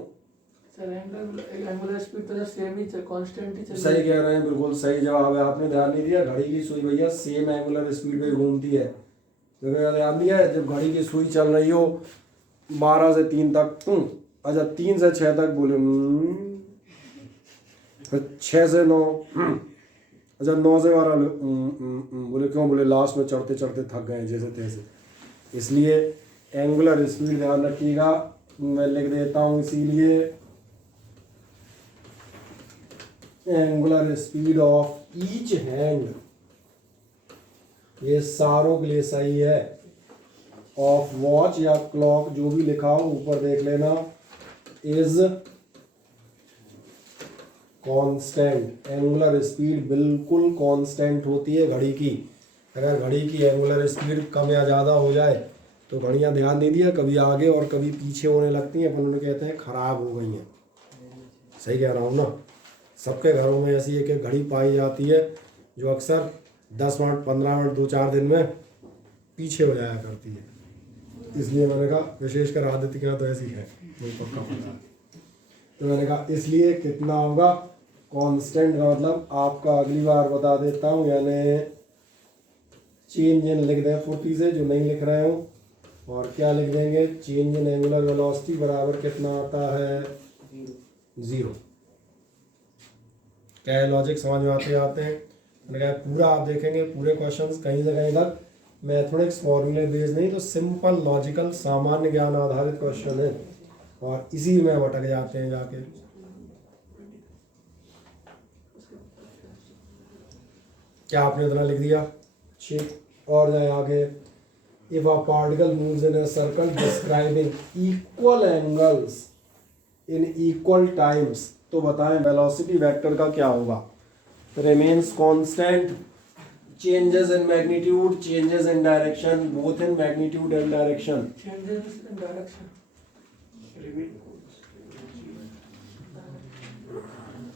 सर एंगुलर स्पीड तो सेम ही कांस्टेंट ही चल। सही कह रहे हैं, बिल्कुल सही जवाब है। आपने ध्यान नहीं दिया, घड़ी की सुई भैया सेम एंगुलर स्पीड पे घूमती है। तो ध्यान दिया है, जब घड़ी की सुई चल रही हो 12 से 3 तक, अच्छा 3 से 6 तक बोले, फिर 6 से 9, अच्छा 9 से 12 बोले। क्यों? बोले लास्ट में चढ़ते चढ़ते थक गए जैसे तैसे। इसलिए एंगुलर स्पीड ध्यान रखिएगा, मैं लिख देता हूँ। इसीलिए angular speed of each hand, ये सारों के लिए सही है। ऑफ वॉच या क्लॉक जो भी लिखा हो ऊपर देख लेना। Is constant. एंगुलर स्पीड बिल्कुल कांस्टेंट होती है घड़ी की। अगर घड़ी की एंगुलर स्पीड कम या ज़्यादा हो जाए तो घड़ियाँ, ध्यान दे दिया, कभी आगे और कभी पीछे होने लगती हैं, अपन उन्हें कहते हैं ख़राब हो गई हैं। सही कह रहा हूँ ना? सबके घरों में ऐसी एक एक घड़ी पाई जाती है जो अक्सर 10 मिनट 15 मिनट 2-4 दिन में पीछे हो जाया करती है। इसलिए मैंने कहा विशेषकर आदित्य के यहाँ तो ऐसी है, मुझे पक्का पता है। तो मैंने कहा इसलिए कितना होगा कांस्टेंट का मतलब आपका अगली बार बता देता हूँ, यानी चेंज इन लिख दें 40 से, जो नहीं लिख रहे हो, और क्या लिख देंगे, चेंज इन एंगुलर वेलोसिटी बराबर कितना आता है 0। क्या है लॉजिक समझ में आते हैं? मैंने कहा पूरा आप देखेंगे पूरे क्वेश्चंस कहीं से कहीं तक मैथमेटिक्स फॉर्मूले बेस्ड नहीं, तो सिंपल लॉजिकल सामान्य ज्ञान आधारित क्वेश्चन है और इसी में भटक जाते हैं जाके। क्या आपने इतना लिख दिया? ठीक, और जाए आगे। If a particle moves in a circle describing equal angles in equal times, तो बताएं वेलोसिटी वेक्टर का क्या होगा? Remains constant, changes in magnitude, changes in direction, both in magnitude and direction. Changes in direction.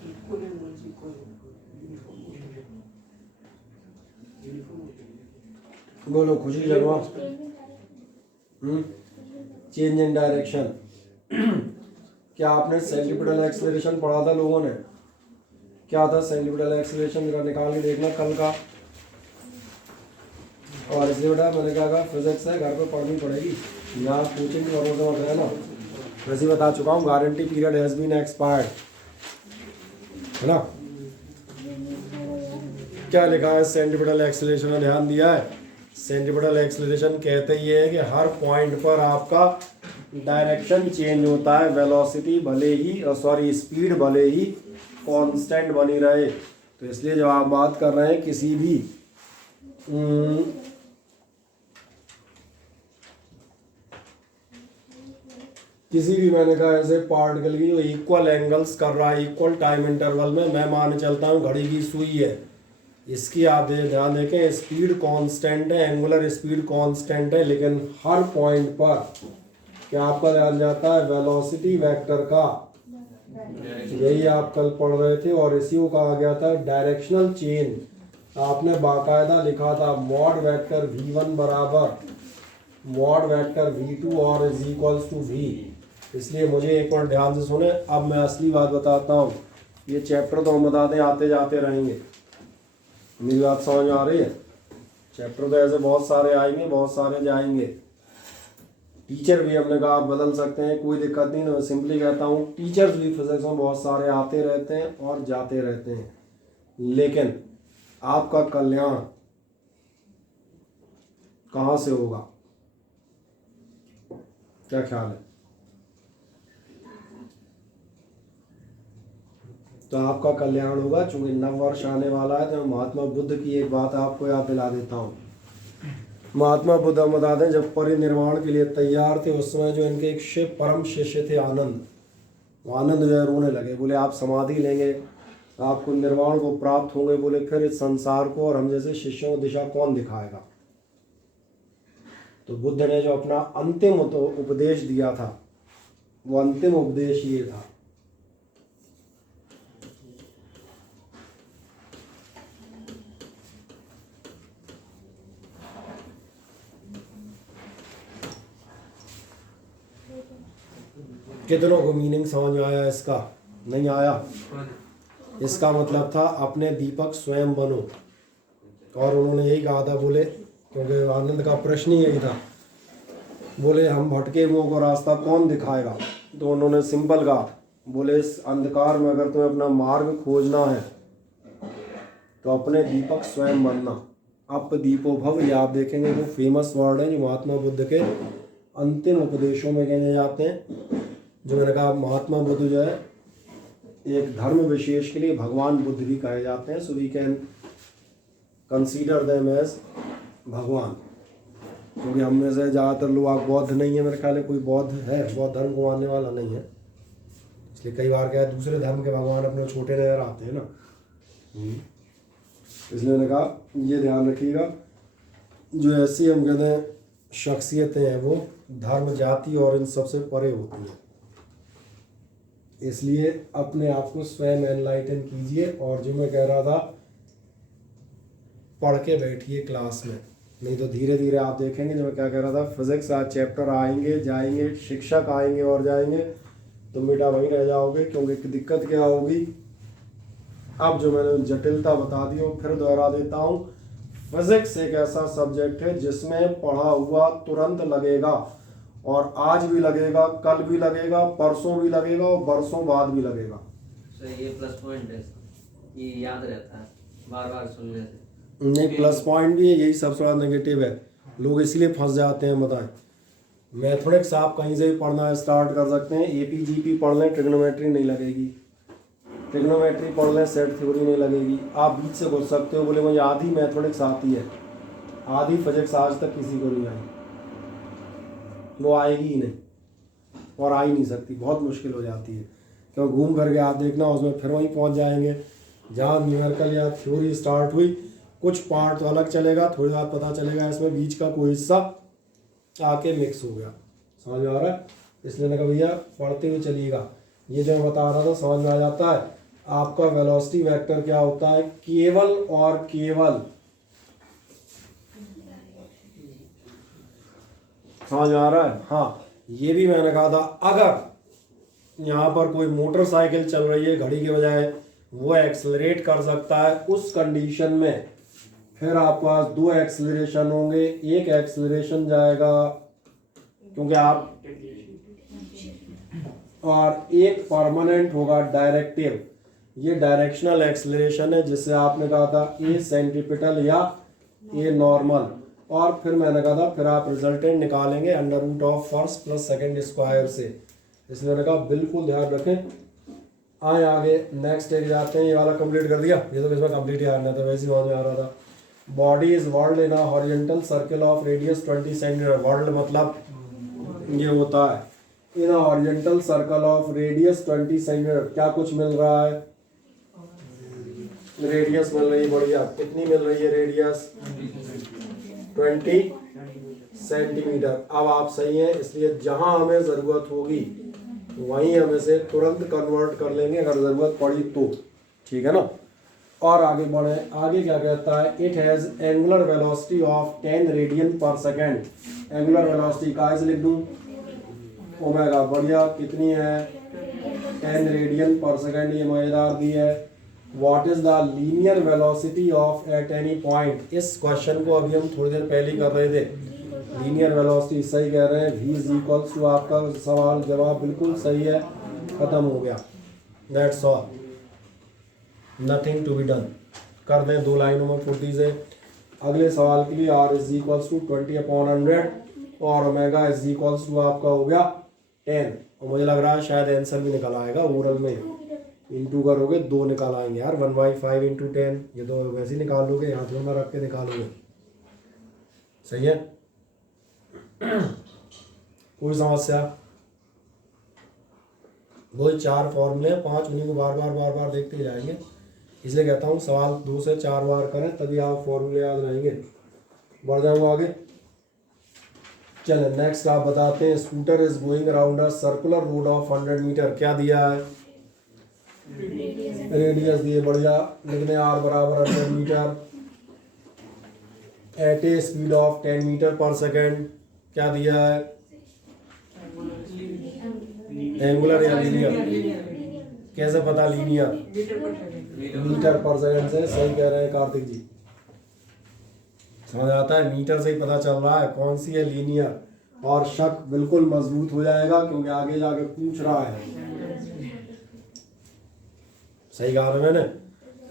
Equal and unequal. बोलो खुशी शर्मा। Change in direction. क्या आपने सेंट्रीपिटल एक्सेलरेशन पढ़ा था लोगों ने? क्या था सेंट्रीपिटल एक्सेलरेशन का? निकाल के देखना कल का। और इसलिए बेटा मैंने कहा फिजिक्स है, घर पे पढ़नी पड़ेगी, यहाँ कोचिंग की भरोसे मत रहना। वैसे ही बता चुका हूँ, guarantee period has been expired, है ना? क्या लिखा है सेंट्रीपिटल एक्सेलरेशन में? ध्यान दिया है? सेंट्रीपिटल एक्सेलरेशन कहते ही है कि हर पॉइंट पर आपका डायरेक्शन चेंज होता है, वेलोसिटी भले ही स्पीड भले ही कांस्टेंट बनी रहे। तो इसलिए जब आप बात कर रहे हैं किसी भी मैंने कहा ऐसे पार्टिकल की जो इक्वल एंगल्स कर रहा है इक्वल टाइम इंटरवल में, मैं मान चलता हूँ घड़ी की सुई है, इसकी आप ध्यान देखें स्पीड कांस्टेंट है, एंगुलर स्पीड कांस्टेंट है, लेकिन हर पॉइंट पर क्या आपका ध्यान जाता है वेलोसिटी वेक्टर का। यही आप कल पढ़ रहे थे और इसी को कहा गया था डायरेक्शनल चेंज। आपने बाकायदा लिखा था मॉड वेक्टर v1 बराबर मॉड वेक्टर v2 और इज इक्वल्स टू v। इसलिए मुझे एक और ध्यान से सुने, अब मैं असली बात बताता हूँ। ये चैप्टर तो हम बताते आते जाते रहेंगे, मेरी बात समझ में आ रही है? चैप्टर तो ऐसे बहुत सारे आएंगे, बहुत सारे जाएंगे। टीचर भी हमने कहा आप बदल सकते हैं, कोई दिक्कत नहीं। मैं सिंपली कहता हूँ टीचर्स भी फिजिक्स में बहुत सारे आते रहते हैं और जाते रहते हैं, लेकिन आपका कल्याण कहाँ से होगा? क्या ख्याल है? तो आपका कल्याण होगा, चूंकि नव वर्ष आने वाला है तो मैं महात्मा बुद्ध की एक बात आपको याद दिला देता हूँ। महात्मा बुद्ध हम बता दें जब परिनिर्वाण के लिए तैयार थे उस समय जो इनके एक परम शिष्य थे आनंद, वो आनंद जो है रोने लगे, बोले आप समाधि लेंगे, आपको निर्वाण को प्राप्त होंगे, बोले फिर इस संसार को और हम जैसे शिष्यों को दिशा कौन दिखाएगा? तो बुद्ध ने जो अपना अंतिम उपदेश दिया था, वो अंतिम उपदेश ये था, कितनों को मीनिंग समझ में आया इसका? नहीं आया? इसका मतलब था अपने दीपक स्वयं बनो। और उन्होंने यही कहा था, बोले क्योंकि आनंद का प्रश्न ही यही था, बोले हम भटके हुओं को रास्ता कौन दिखाएगा? तो उन्होंने सिंपल कहा, बोले इस अंधकार में अगर तुम्हें अपना मार्ग खोजना है तो अपने दीपक स्वयं बनना। अप दीपो भव, ये आप देखेंगे वो फेमस वर्ड है जो महात्मा बुद्ध के अंतिम उपदेशों में कहने जाते हैं। जो मैंने कहा महात्मा बुद्ध जो है एक धर्म विशेष के लिए भगवान बुद्ध भी कहे जाते हैं, so we can consider them as भगवान। क्योंकि हम में से ज़्यादातर लोग बौद्ध नहीं है, मेरे ख्याल में कोई बौद्ध है, बौद्ध धर्म को मानने वाला नहीं है, इसलिए कई बार क्या है, दूसरे धर्म के भगवान अपने छोटे नजर आते हैं ना। इसलिए मैंने कहा ये ध्यान रखिएगा, जो ऐसी हम कहते हैं शख्सियतें हैं वो धर्म जाति और इन सबसे परे होती हैं। इसलिए अपने आप को स्वयं एनलाइटन कीजिए। और जो मैं कह रहा था, पढ़ के बैठिए क्लास में, नहीं तो धीरे धीरे आप देखेंगे। जो मैं क्या कह रहा था, फिजिक्स आज चैप्टर आएंगे जाएंगे, शिक्षक आएंगे और जाएंगे, तुम बेटा वहीं रह जाओगे। क्योंकि दिक्कत क्या होगी, अब जो मैंने जटिलता बता दी वो फिर दोहरा देता हूँ। फिजिक्स एक ऐसा सब्जेक्ट है जिसमें पढ़ा हुआ तुरंत लगेगा, और आज भी लगेगा, कल भी लगेगा, परसों भी लगेगा और बरसों बाद भी लगेगा। सर ये प्लस पॉइंट है, ये याद रहता है बार बार सुनने से। नहीं, प्लस पॉइंट भी है, यही सबसे बड़ा नेगेटिव है। लोग इसलिए फंस जाते हैं। बताएं, मैथमेटिक्स आप कहीं से भी पढ़ना स्टार्ट कर सकते हैं। एपीजीपी पढ़ लें, ट्रिग्नोमेट्री नहीं लगेगी। ट्रिग्नोमेट्री पढ़ लें, सेट थ्योरी नहीं लगेगी। आप बीच से घुस सकते हो, बोले मुझे आधी मैथमेटिक्स आती है, आधी फिजिक्स आज तक किसी को नहीं आई, वो आएगी ही नहीं और आ ही नहीं सकती, बहुत मुश्किल हो जाती है। क्यों, घूम करके आप देखना, उसमें फिर वहीं पहुंच जाएंगे जहाँ न्यूमेरिकल या थ्योरी स्टार्ट हुई। कुछ पार्ट तो अलग चलेगा, थोड़ी बात पता चलेगा इसमें बीच का कोई हिस्सा आके मिक्स हो गया। समझ में आ रहा है? इसलिए मैंने कहा भैया पढ़ते हुए चलिएगा। ये जो मैं बता रहा था समझ में आ जाता है। आपका वेलोसिटी वेक्टर क्या होता है, केवल और केवल, समझ में आ रहा है? हाँ, ये भी मैंने कहा था, अगर यहाँ पर कोई मोटरसाइकिल चल रही है घड़ी के बजाय, वो एक्सेलरेट कर सकता है, उस कंडीशन में फिर आपके पास दो एक्सेलरेशन होंगे। एक एक्सेलरेशन जाएगा क्योंकि आप, और एक परमानेंट होगा डायरेक्टिव। ये डायरेक्शनल एक्सेलरेशन है, जिससे आपने कहा था ए सेंट्रीपिटल या ए नॉर्मल। और फिर मैंने कहा था फिर आप रिजल्टेंट निकालेंगे under root of first plus second square से। इसलिए मैंने कहा बिल्कुल ध्यान रखें। आए आगे नेक्स्ट एक जाते हैं। ये वाला कंप्लीट कर दिया, ये तो इसमें कंप्लीट ही आना था, वैसे ही समझ में आ रहा था। Body is whirled in a horizontal circle of radius 20 centimetre. Whirled मतलब ये होता है in a horizontal circle of radius 20 centimetre. क्या कुछ मिल रहा है, रेडियस मिल रही है, बढ़िया। कितनी मिल रही है रेडियस, 20 सेंटीमीटर। अब आप सही हैं, इसलिए जहां हमें जरूरत होगी वहीं हम इसे तुरंत कन्वर्ट कर लेंगे अगर ज़रूरत पड़ी तो, ठीक है ना। और आगे बढ़े, आगे क्या कहता है, it has angular velocity of 10 radian पर सेकेंड। एंगुलर वेलोसिटी का लिख दूँ, ओमेगा, बढ़िया। कितनी है, 10 रेडियन पर सेकेंड, ये मज़ेदार दी है। What is the linear velocity of at any point. इस क्वेश्चन को अभी हम थोड़ी देर पहले ही कर रहे थे। लीनियर वेलोसिटी सही कह रहे हैं, v इज इक्वल्स टू, आपका सवाल जवाब बिल्कुल सही है, खत्म हो गया, that's all, nothing to be done. कर दें 2 लाइनों में फुर्ती से। अगले सवाल के लिए r इज इक्वल्स टू 20/100 और ओमेगा इज इक्वल्स टू आपका हो गया 10। और मुझे लग रहा है शायद आंसर भी निकल आएगा, ओरल में इंटू करोगे 2 निकाल आएंगे यार, 1/5 इंटू 10। ये तो वैसे ही निकाल लोगे, हाथ में रख के निकालोगे, सही है। कोई समस्या, वही 4 फॉर्मूले 5, उन्हीं को बार बार देखते जाएंगे। इसलिए कहता हूँ सवाल 2 से 4 बार करें तभी आप फॉर्मूले याद रहेंगे। बढ़ जाऊँगा आगे, चले नेक्स्ट आप बताते हैं। Scooter is going around a circular road of 100 metre. क्या दिया है, रेडियस दिए, बढ़िया। लिखने r बराबर 100 metre at a speed of 10 metre पर सेकेंड। क्या दिया है, एंगुलर या लीनियर, कैसे पता लीनियर, मीटर पर सेकेंड से। सही कह रहे हैं कार्तिक जी, समझ आता है, मीटर से ही पता चल रहा है कौन सी है लीनियर। और शक बिल्कुल मजबूत हो जाएगा क्योंकि आगे जाके पूछ रहा है। सही कहा ना मैंने।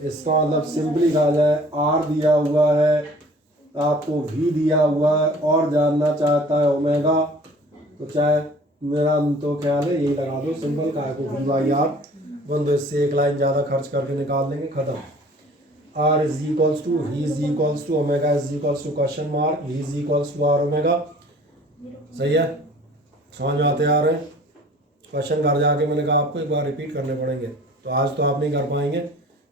इसका मतलब सिंपली कहा जाए, r दिया हुआ है आपको, v दिया हुआ है और जानना चाहता है ओमेगा, तो चाहे मेरा तो ख्याल है यही लगा दो सिंपल, का को v/r बंदो, इससे एक लाइन ज़्यादा खर्च करके निकाल देंगे, खत्म। r is equals to v is equals to omega is equals to question mark, v is equals to r omega. सही है, समझ में आते आ रहे हैं। क्वेश्चन घर जाके मैंने कहा आपको एक बार रिपीट करने पड़ेंगे, तो आज तो आप नहीं कर पाएंगे,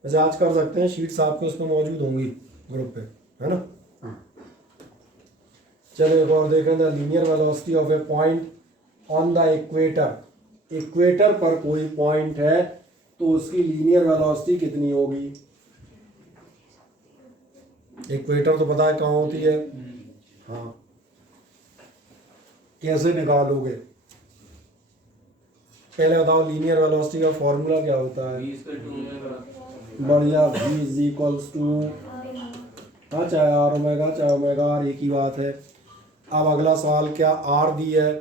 वैसे आज कर सकते हैं, शीट्स आपके उस पर मौजूद होंगी ग्रुप पे, है ना। चलो एक और देखें, the linear velocity of A point on the equator. Equator पर कोई पॉइंट है तो उसकी लीनियर वेलोसिटी कितनी होगी। इक्वेटर तो पता है कहाँ होती है, हाँ, कैसे निकालोगे, पहले बताओ लीनियर वेलोसिटी का फॉर्मूला क्या होता है। बढ़िया, v इज इक्वल्स टू, हाँ, चाहे आर ओमेगा चाहे ओमेगा आर एक ही बात है। अब अगला सवाल, क्या आर दी है,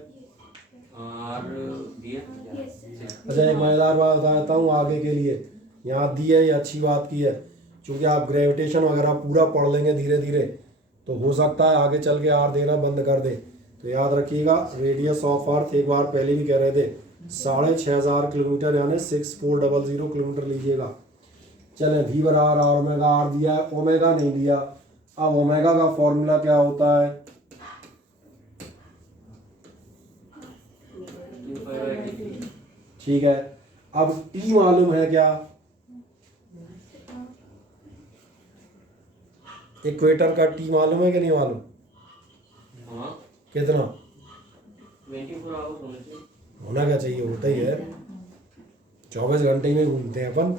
अच्छा एक मजेदार बात बता देता हूँ आगे के लिए, यहाँ दी है, ये अच्छी बात की है, क्योंकि आप ग्रेविटेशन वगैरह पूरा पढ़ लेंगे धीरे धीरे, तो हो सकता है आगे चल के आर देना बंद कर दे। तो याद रखिएगा, रेडियस ऑफ अर्थ एक बार पहले भी कह रहे थे 6500 किलोमीटर, यानी 6400 किलोमीटर लीजिएगा। चलें, v बराबर आर ओमेगा, आर दिया है, ओमेगा नहीं दिया। अब ओमेगा का फॉर्मूला क्या होता है, ठीक है। अब t मालूम है क्या, इक्वेटर का t मालूम है कि नहीं मालूम, कितना 24 आवर्स होने चाहिए, होना क्या चाहिए, होता ही है, 24 घंटे में घूमते हैं अपन,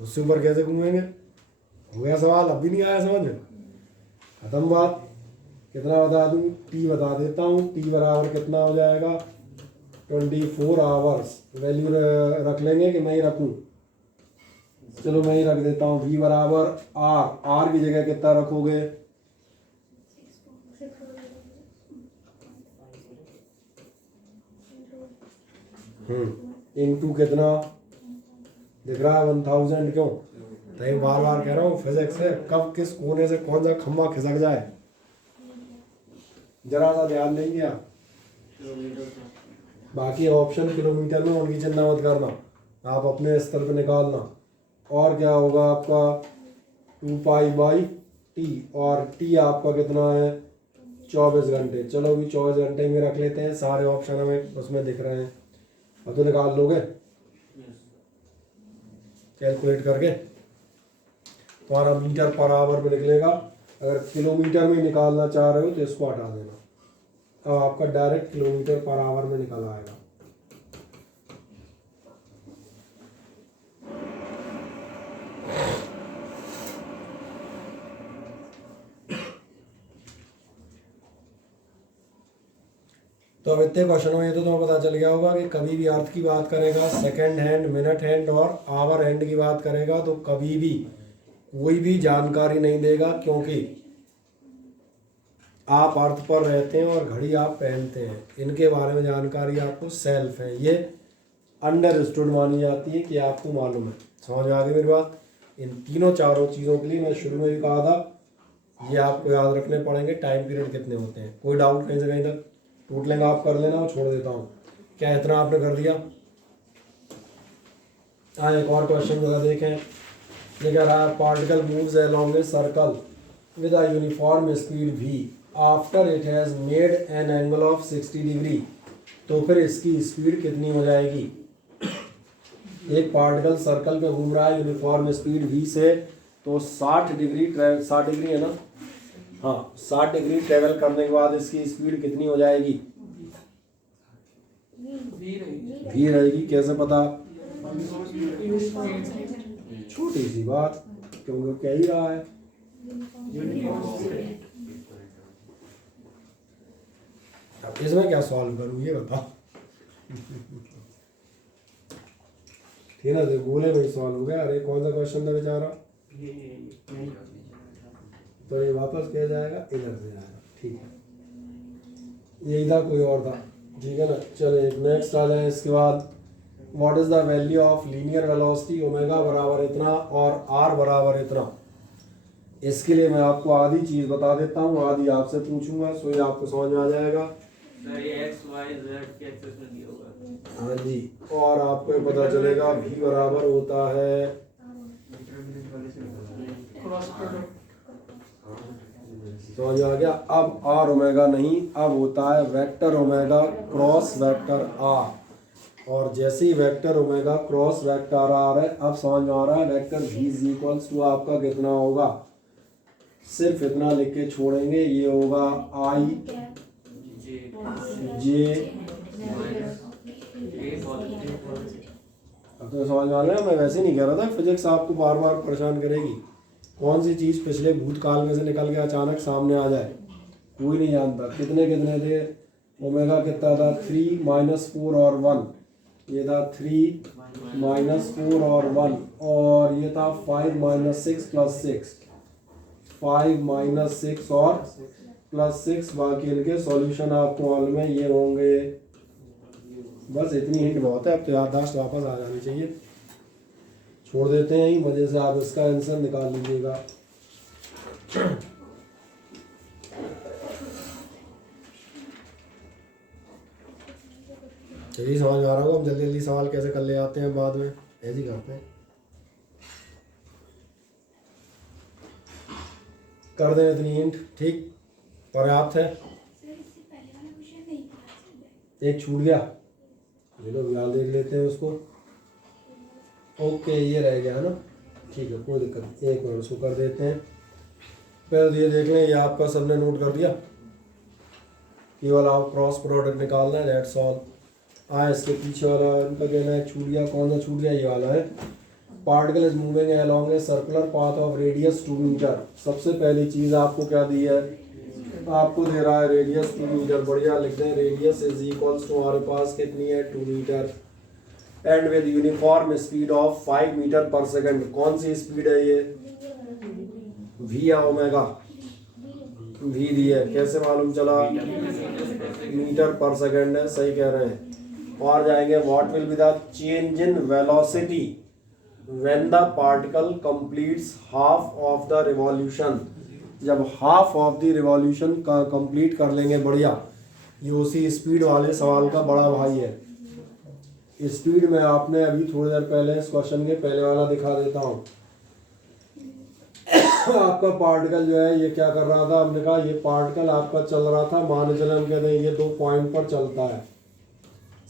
उससे ऊपर कैसे घूमेंगे। हो गया सवाल, अब भी नहीं आया समझ में, खत्म बात। कितना बता दूं, टी बता देता हूँ, टी बराबर कितना हो जाएगा 24 आवर्स। वैल्यू रख लेंगे कि मैं ही रखूँ, चलो मैं ही रख देता हूँ। v बराबर आर, आर की जगह कितना रखोगे, इनटू कितना दिख रहा है 1000, क्यों, तो बार बार कह रहा हूँ फिजिक्स है, कब किस कोने से कौन सा खम्बा खिसक जाए, जरा सा ध्यान देंगे आप। बाकी ऑप्शन किलोमीटर में उनकी चिंता मत करना, आप अपने स्तर पे निकालना। और क्या होगा आपका 2π/t, और t आपका कितना है 24 घंटे। चलो भी 24 घंटे में रख लेते हैं, सारे ऑप्शन हमें उसमें दिख रहे हैं, अब तो निकाल लोगे कैलकुलेट करके, तुम्हारा मीटर पर आवर में निकलेगा। अगर किलोमीटर में निकालना चाह रहे हो तो इसको हटा देना, अब आपका डायरेक्ट किलोमीटर पर आवर में निकल आएगा। तो अब इतने क्वेश्चनों में ये तो तुम्हें पता चल गया होगा कि कभी भी अर्थ की बात करेगा, सेकंड हैंड, मिनट हैंड और आवर हैंड की बात करेगा, तो कभी भी कोई भी जानकारी नहीं देगा, क्योंकि आप अर्थ पर रहते हैं और घड़ी आप पहनते हैं, इनके बारे में जानकारी आपको सेल्फ है, ये अंडरस्टूड मानी जाती है कि आपको मालूम है। समझ में आ गई मेरी बात। इन तीनों चारों चीज़ों के लिए मैं शुरू में भी कहा था, ये आपको याद रखने पड़ेंगे, टाइम पीरियड कितने होते हैं। कोई डाउट कहीं से कहीं तक, टूट लेंगे आप कर लेना, और छोड़ देता हूँ। क्या इतना आपने कर दिया। हाँ, एक और क्वेश्चन बता देखें, ये कह रहा है particle moves along a circle with a uniform speed v after it has made an angle of 60 degree, तो फिर इसकी स्पीड कितनी हो जाएगी। एक पार्टिकल सर्कल पे घूम रहा है यूनिफॉर्म स्पीड v से, तो 60 डिग्री है ना, हाँ 60 डिग्री ट्रेवल करने के बाद इसकी स्पीड कितनी हो जाएगी, v रहेगी। कैसे पता, छोटी सी बात, क्योंकि कह ही रहा है। अब इसमें क्या सॉल्व करूँ ये बताओ। ठीक है, बोले नहीं सॉल्व हो गया। अरे कौन सा क्वेश्चन था बेचारा, तो ये वापस किया जाएगा, इधर से जाएगा, ठीक है, यही था, कोई और था, ठीक है ना। चलो एक नेक्स्ट आ जाए इसके बाद, what is the value of linear velocity, omega बराबर इतना और आर बराबर इतना। इसके लिए मैं आपको आधी चीज बता देता हूँ, आधी आपसे पूछूंगा, सो ये आपको समझ में आ जाएगा। सर ये x y z के एक्सेस में दिया होगा। हाँ जी, और आपको ये पता चलेगा v बराबर होता है, समझ आ गया। अब आर ओमेगा नहीं, अब होता है vector omega cross vector R. और जैसे ही वेक्टर ओमेगा क्रॉस वेक्टर आ रहा है, अब समझ में आ रहा है vector v is equals to आपका कितना होगा, सिर्फ इतना लिख के छोड़ेंगे, ये होगा i j। अब तो समझ में आ रहा है, मैं वैसे नहीं कह रहा था, फिजिक्स आपको बार बार परेशान करेगी। कौन सी चीज़ पिछले भूतकाल में से निकल के अचानक सामने आ जाए, कोई नहीं जानता। कितने कितने थे, ओमेगा कितना था, 3 -4 और 1, ये था 3 -4 और 1, और ये था 5 -6 + 6, 5 -6 और +6। बाकी इनके सॉल्यूशन आपको मालूम है ये होंगे। बस इतनी हिंट बहुत है, अब तो याददाश्त वापस आ जानी चाहिए। छोड़ देते हैं ही मज़े से, आप इसका आंसर निकाल लीजिएगा। चलिए समझ में आ रहा होगा, हम जल्दी जल्दी सवाल कैसे कर ले आते हैं, बाद में ऐसे ही करते हैं। कर दें इतनी हिंट, ठीक पर्याप्त है। एक छूट गया, ले लो याद, देख लेते हैं उसको। ओके, ये रह गया है ना, ठीक है, कोई दिक्कत नहीं, एक मिनट उसको कर देते हैं। पहले तो ये देख लें, ये आपका सबने नोट कर दिया, केवल आप क्रॉस प्रोडक्ट निकालना है, दैट्स ऑल। इसके पीछे वाला इनका कहना है छूट गया, कौन सा छूट गया, ये वाला है। Particle is moving along a circular path of radius 2 metre. सबसे पहली चीज़ आपको क्या दी है, आपको दे रहा है रेडियस 2 मीटर। बढ़िया लिख दें, रेडियस इज इक्वल्स टू हमारे पास कितनी है, 2 metre, and with uniform speed of 5 metre पर सेकंड। कौन सी स्पीड है ये, v या ओमेगा, v दी है, कैसे मालूम चला, मीटर पर सेकंड है, सही कह रहे हैं। और जाएंगे, what will be the change in velocity when the particle completes half of the revolution. जब हाफ ऑफ द रिवॉल्यूशन का कंप्लीट कर लेंगे, बढ़िया, ये उसी स्पीड वाले सवाल का बड़ा भाई है। स्पीड में आपने अभी थोड़ी देर पहले इस क्वेश्चन के पहले वाला दिखा देता हूँ। आपका पार्टिकल जो है ये क्या कर रहा था, हमने कहा ये पार्टिकल आपका चल रहा था, मान चले हम कहते हैं ये 2 पॉइंट पर चलता है,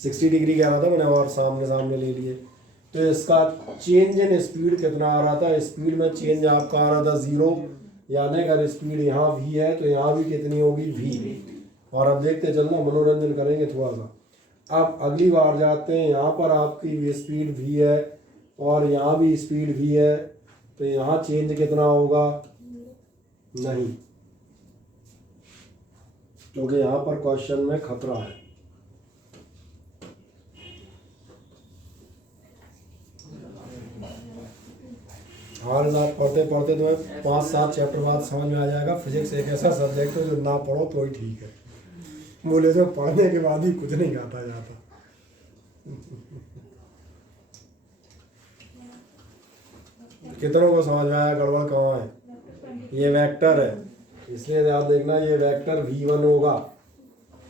60 डिग्री कह रहा था मैंने, और सामने सामने ले लिए। तो इसका चेंज इन स्पीड कितना आ रहा था, स्पीड में चेंज आपका आ रहा था 0, यानी अगर स्पीड यहाँ v है तो यहाँ भी कितनी होगी, v। और अब देखते चलना, मनोरंजन करेंगे थोड़ा सा। अब अगली बार जाते हैं, यहाँ पर आपकी स्पीड v है और यहाँ भी स्पीड v है, तो यहाँ चेंज कितना होगा, नहीं, क्योंकि यहाँ पर क्वेश्चन में खतरा है। हाल ना पढ़ते पढ़ते तो 5-7 चैप्टर बाद समझ में आ जाएगा। फिजिक्स एक ऐसा सब्जेक्ट है जो ना पढ़ो तो ही ठीक है, बोले तो पढ़ने के बाद ही कुछ नहीं आता जाता। कितनों को समझ में आया, गड़बड़ कहाँ है, ये वेक्टर है, इसलिए याद देखना, ये वेक्टर v1 होगा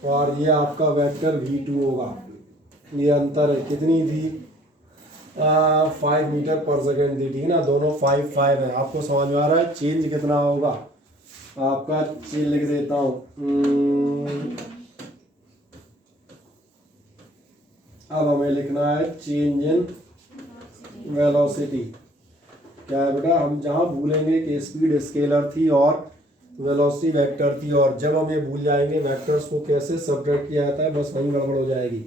और ये आपका वेक्टर v2 होगा। ये अंतर है, कितनी थी, 5 मीटर पर सेकेंड थी, ठीक ना, दोनों 5 है। आपको समझ में आ रहा है, चेंज कितना होगा आपका, चेंज लिख देता हूँ। अब हमें लिखना है चेंज इन वेलोसिटी। क्या है बेटा, हम जहाँ भूलेंगे कि स्पीड स्केलर थी और वेलोसिटी वेक्टर थी, और जब हम ये भूल जाएंगे वेक्टर्स को कैसे सब्ट्रैक्ट किया जाता है, बस वहीं गड़बड़ हो जाएगी।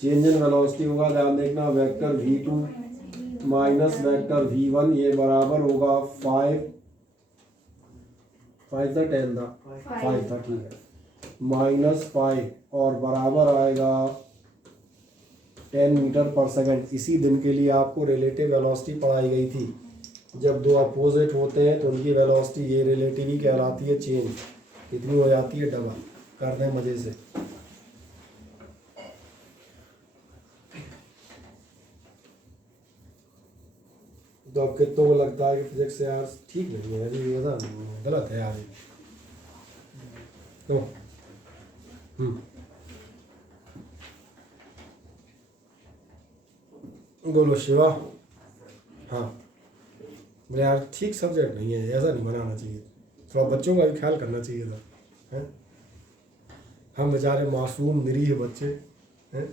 चेंज इन वेलोसिटी होगा, ध्यान देखना, vector v2 minus vector v1, ये बराबर होगा 5 था 10 था 5 था, ठीक है, -5 और बराबर आएगा 10 मीटर पर सेकंड। इसी दिन के लिए आपको रिलेटिव वेलोसिटी पढ़ाई गई थी। जब दो अपोजिट होते हैं तो उनकी वेलोसिटी ये रिलेटिव ही कहलाती है, चेंज कितनी हो जाती है, डबल। कर दें मजे से। तो अब कितनों को लगता है कि फिजिक्स यार ठीक नहीं है, ये गलत है यार, तो बोलो शिवा। हाँ बोले यार ठीक सब्जेक्ट नहीं है, ऐसा नहीं बनाना चाहिए, थोड़ा बच्चों का भी ख्याल करना चाहिए था, हैं। हम बेचारे मासूम निरीह बच्चे हैं,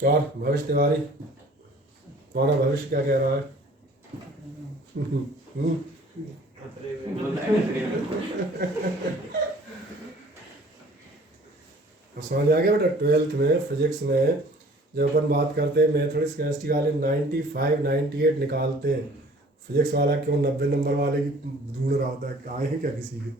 और भविष्य तिवारी, तुम्हारा भविष्य क्या कह रहा है? हम्म? समझ आ गया बेटा? 12th में फिजिक्स में जब अपन बात करते हैं मैथमेटिक्स केमिस्ट्री वाले 95 98 निकालते हैं, फिजिक्स वाला क्यों 90 नंबर वाले की ढूंढ रहा होता है? आए हैं क्या किसी के?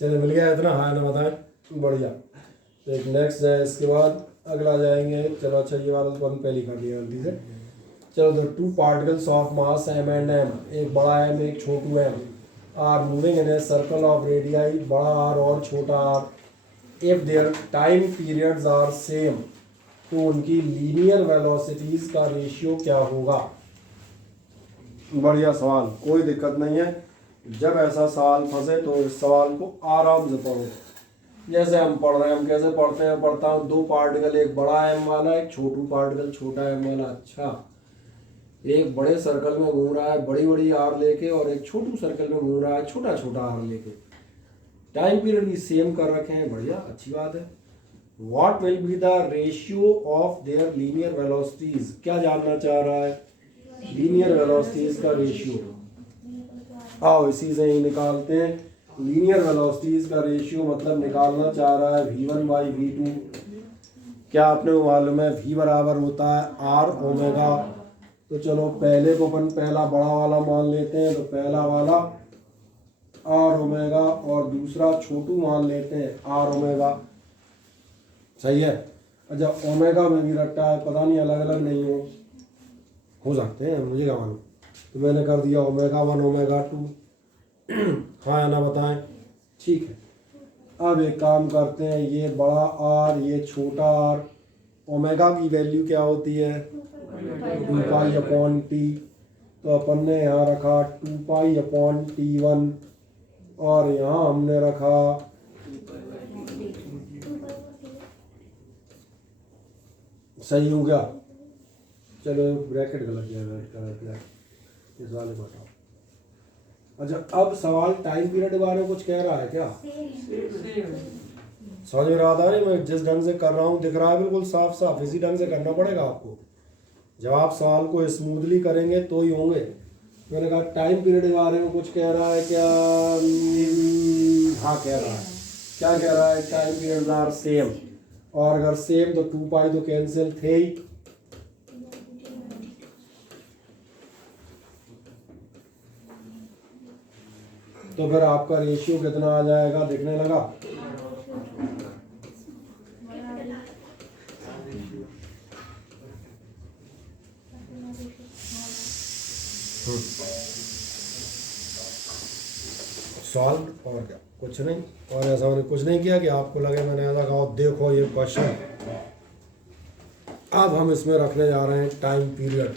चलो मिल गया इतना? हाँ ना बताएं, बढ़िया। तो एक नेक्स्ट है, इसके बाद अगला जाएंगे। चलो अच्छा, ये वाला तो अपन पहले कर लिया जल्दी से। चलो तो 2 particles of mass m and m, एक बड़ा m एक छोटू m, are moving in a circle of radii, बड़ा r और छोटा r, if their time periods are same, तो उनकी लीनियर वेलोसिटीज का रेशियो क्या होगा? बढ़िया सवाल, कोई दिक्कत नहीं है। जब ऐसा सवाल फंसे तो इस सवाल को आराम से पढ़ो, जैसे हम पढ़ रहे हैं। हम कैसे पढ़ते हैं? पढ़ता हूँ 2 पार्टिकल, एक बड़ा m वाला एक छोटू पार्टिकल छोटा m वाला। अच्छा, एक बड़े सर्कल में घूम रहा है बड़ी बड़ी आर लेके, और एक छोटू सर्कल में घूम रहा है छोटा छोटा आर लेके। टाइम पीरियड भी सेम कर रखे हैं, बढ़िया, अच्छी बात है। What will be the ratio of their linear velocities? क्या जानना चाह रहा है? लीनियर वेलोसिटीज का रेशियो। आओ इसी से ही निकालते हैं। लीनियर वेलोसिटीज का रेशियो मतलब निकालना चाह रहा है v1 बाई v2। क्या आपने मालूम है v बराबर होता है r ओमेगा। तो चलो पहले को अपन पहला बड़ा वाला मान लेते हैं, तो पहला वाला r ओमेगा और दूसरा छोटू मान लेते हैं r ओमेगा। सही है? अच्छा, ओमेगा में भी रखता है, पता नहीं अलग अलग नहीं हो सकते हैं, मुझे क्या मालूम। तो मैंने कर दिया ओमेगा 1 ओमेगा 2। हाँ या ना बताएं? ठीक है। अब एक काम करते हैं, ये बड़ा r ये छोटा r, ओमेगा की वैल्यू क्या होती है? 2 पाई अपॉन टी। तो अपन ने यहाँ रखा 2 पाई अपॉन t1, और यहाँ हमने रखा सही हो गया। चलो ब्रैकेट गलत गया, इस वाले को हटाओ। अच्छा, अब सवाल टाइम पीरियड के बारे में कुछ कह रहा है क्या? समझ में रहा था? नहीं, मैं जिस ढंग से कर रहा हूँ दिख रहा है बिल्कुल साफ साफ, इसी ढंग से करना पड़ेगा आपको। जब आप सवाल को स्मूथली करेंगे तो ही होंगे। मैंने कहा टाइम पीरियड के बारे में कुछ कह रहा है क्या? हाँ कह रहा है। क्या कह रहा है? टाइम पीरियड्स आर सेम, और अगर सेम तो 2 पाई तो कैंसिल थे ही। तो फिर आपका रेशियो कितना आ जाएगा? दिखने लगा? सॉल्व। और क्या, कुछ नहीं। और ऐसा मैंने कुछ नहीं किया कि आपको लगे मैंने ऐसा कहा देखो ये क्वेश्चन। अब हम इसमें रखने जा रहे हैं टाइम पीरियड।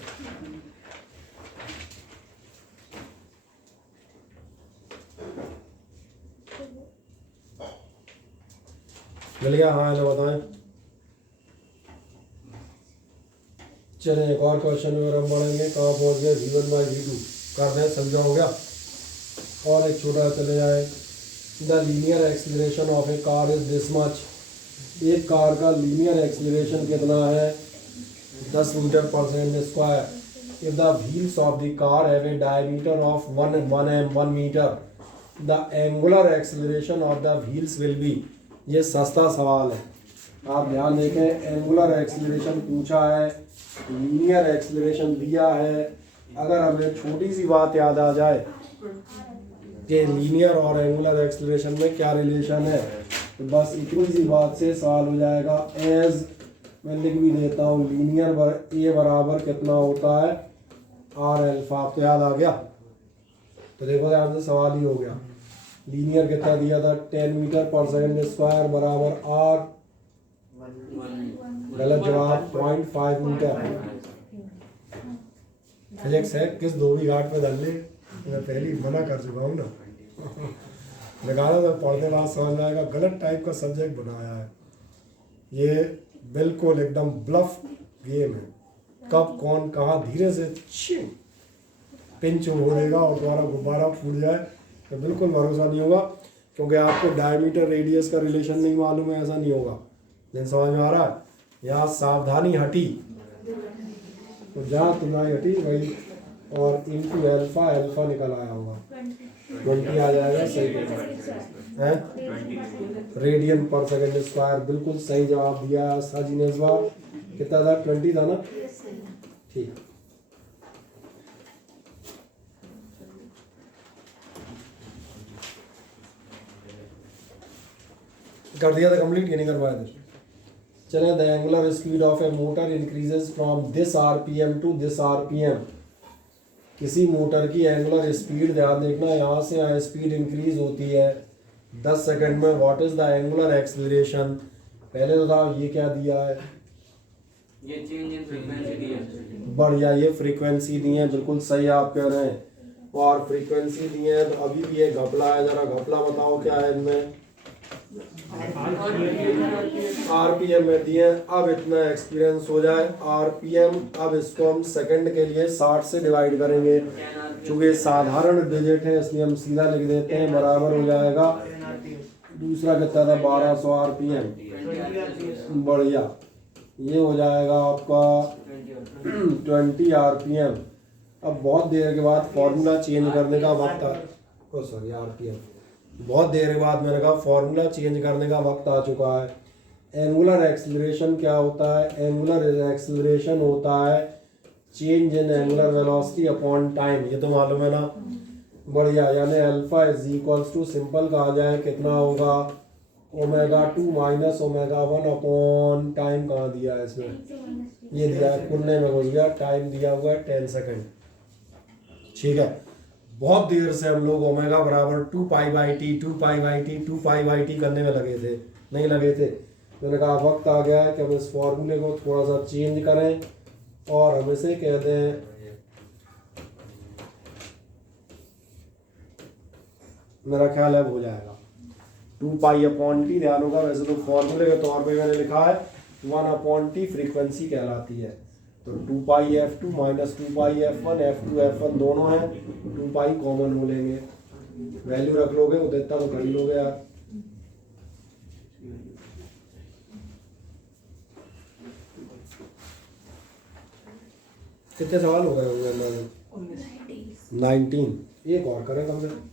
मिल गया? हाँ ना बताएं? चले एक और क्वेश्चन में हम बढ़ेंगे। कहाँ पहुँच गए? v1 बाई v2 कर दें, समझा हो गया। और एक छोटा चले जाए। The linear acceleration of a car is this much. एक कार का लीनियर एक्सीलरेशन कितना है? 10 मीटर पर second square. If the wheels of the car have a diameter of 1 metre, the angular acceleration of the wheels will be. ये सस्ता सवाल है, आप ध्यान देखें। एंगुलर एक्सीलरेशन पूछा है, लीनियर एक्सीलरेशन दिया है। अगर हमें छोटी सी बात याद आ जाए कि लीनियर और एंगुलर एक्सीलरेशन में क्या रिलेशन है, तो बस इतनी सी बात से सवाल हो जाएगा। एज मैं लिख भी देता हूँ, लीनियर ए बराबर कितना होता है? Are alpha. आपको याद आ गया? तो देखो ध्यान से, सवाल ही हो गया। लीनियर कितना दिया था? 10 मीटर पर सेकेंड स्क्वायर बराबर आर। गलत जवाब, 0.5 मीटर। फिजिक्स है, किस धोबी घाट पे डाल ले, मैं पहले ही मना कर चुका हूँ ना। निकाला तो पढ़ने बाद समझ में आएगा, गलत टाइप का सब्जेक्ट बनाया है ये। बिल्कुल एकदम ब्लफ गेम है, कब कौन कहाँ धीरे से पिंच हो देगा और तुम्हारा गुब्बारा फूट जाए तो बिल्कुल भरोसा नहीं होगा, क्योंकि आपको डायमीटर रेडियस का रिलेशन नहीं मालूम है, ऐसा नहीं होगा। दिन समझ में आ रहा है? यहाँ सावधानी हटी तो जहाँ तुम्हारी हटी वही, और इंटू अल्फा, अल्फा निकल आया होगा 20 आ जाएगा, सही है, रेडियन पर सेकेंड स्क्वायर। बिल्कुल सही जवाब दिया आस्था जी ने इस बार। कितना था? 20 था ना? ठीक। कर दिया था कंप्लीट, ये नहीं कर पाए थे? चले, the angular speed of a motor increases from this RPM to this RPM. किसी मोटर की एंगुलर स्पीड, ध्यान देखना, यहाँ से यहाँ स्पीड इंक्रीज होती है 10 सेकंड में। What is the angular acceleration? पहले तो था ये क्या दिया है, ये चेंज इन फ्रीक्वेंसी दी है। बढ़िया, ये फ्रीक्वेंसी दी है, बिल्कुल सही आप कह रहे हैं। और फ्रीक्वेंसी दी है तो अभी भी ये घपला है, जरा घपला बताओ क्या है इनमें? आरपीएम में दिए। अब इतना एक्सपीरियंस हो जाए, आरपीएम, अब इसको हम सेकंड के लिए 60 से डिवाइड करेंगे, क्योंकि साधारण डिजिट है इसलिए हम सीधा लिख देते हैं, बराबर हो जाएगा। दूसरा कितना था? 1200 आरपीएम। बढ़िया, ये हो जाएगा आपका 20 आरपीएम। अब बहुत देर के बाद फॉर्मूला चेंज करने का वक्त आ, ओ सॉरी आरपीएम, बहुत देर के बाद मैंने कहा फॉर्मूला चेंज करने का वक्त आ चुका है। एंगुलर एक्सेलरेशन क्या होता है? एंगुलर एक्सेलरेशन होता है change in angular velocity upon time, ये तो मालूम है ना? बढ़िया, यानी alpha is equals to, simple कहा जाए कितना होगा, omega 2 minus omega 1 upon time. कहाँ दिया है इसमें? ये दिया है, खुलने में घुस गया, टाइम दिया हुआ है 10 सेकेंड। ठीक है, बहुत देर से हम लोग ओमेगा बराबर 2 pi by T, 2 pi by T, 2 pi by T करने में लगे थे, नहीं लगे थे। मैंने कहा वक्त आ गया है कि हम इस फॉर्मूले को थोड़ा सा चेंज करें और हम इसे कहते हैं, मेरा ख्याल है हो जाएगा 2 पाई अपॉन टी। ध्यान होगा, वैसे तो फॉर्मूले के तौर पे मैंने लिखा है 1 अपॉन टी फ्रीक्वेंसी कहलाती है। तो 2 पाई F2 माइनस 2 पाई F1, F2 F1 दोनों हैं, 2 पाई कॉमन हो लेंगे, वैल्यू रख लोगे, उतना तो कर ही लोगे यार। कितने सवाल हो गए होंगे अंदाज़ा? 19। एक और करें कम से कम।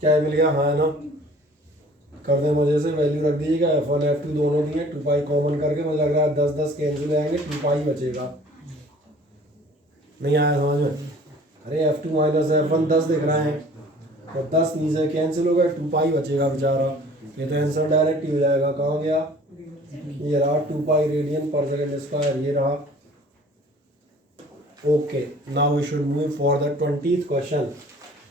क्या मिल गया? हाँ है ना? कर दें मजे से, वैल्यू रख दीजिएगा, F1 F2 दोनों दिए, 2 पाई कॉमन करके मुझे लग रहा है 10 कैंसिल आएंगे, 2 पाई बचेगा। नहीं आया समझ में? अरे F2 माइनस F1 10 दिख रहा है, तो 10 नीचे कैंसिल हो गया, 2 पाई बचेगा बेचारा। ये तो आंसर डायरेक्ट ही हो जाएगा। कहाँ गया? ये रहा 2 पाई रेडियन पर सेकेंड स्क्वायर, ये रहा। Okay, now we should move for the 20th question.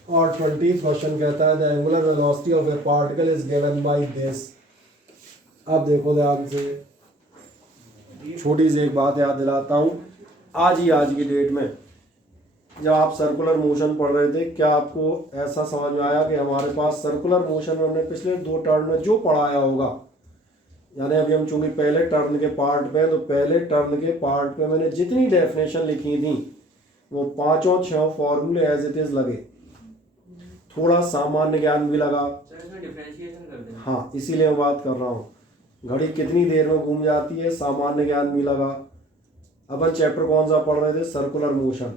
और 20th क्वेश्चन कहता है the angular velocity of a particle is given by this. अब देखो ध्यान से, छोटी सी एक बात याद दिलाता हूँ। आज की डेट में जब आप सर्कुलर मोशन पढ़ रहे थे, क्या आपको ऐसा समझ में आया कि हमारे पास सर्कुलर मोशन में हमने पिछले 2 टर्न में जो पढ़ाया होगा, यानी अभी हम चूंकि पहले टर्न के पार्ट पे, तो पहले टर्न के पार्ट पे मैंने जितनी डेफिनेशन लिखी थी वो 5-6 फॉर्मूले एज इट इज लगे, थोड़ा सामान्य ज्ञान भी लगा। इसमें डिफरेंशिएशन कर दें। हाँ, इसीलिए मैं बात कर रहा हूँ, घड़ी कितनी देर में घूम जाती है, सामान्य ज्ञान भी लगा। अब चैप्टर कौन सा पढ़ रहे थे? Circular motion.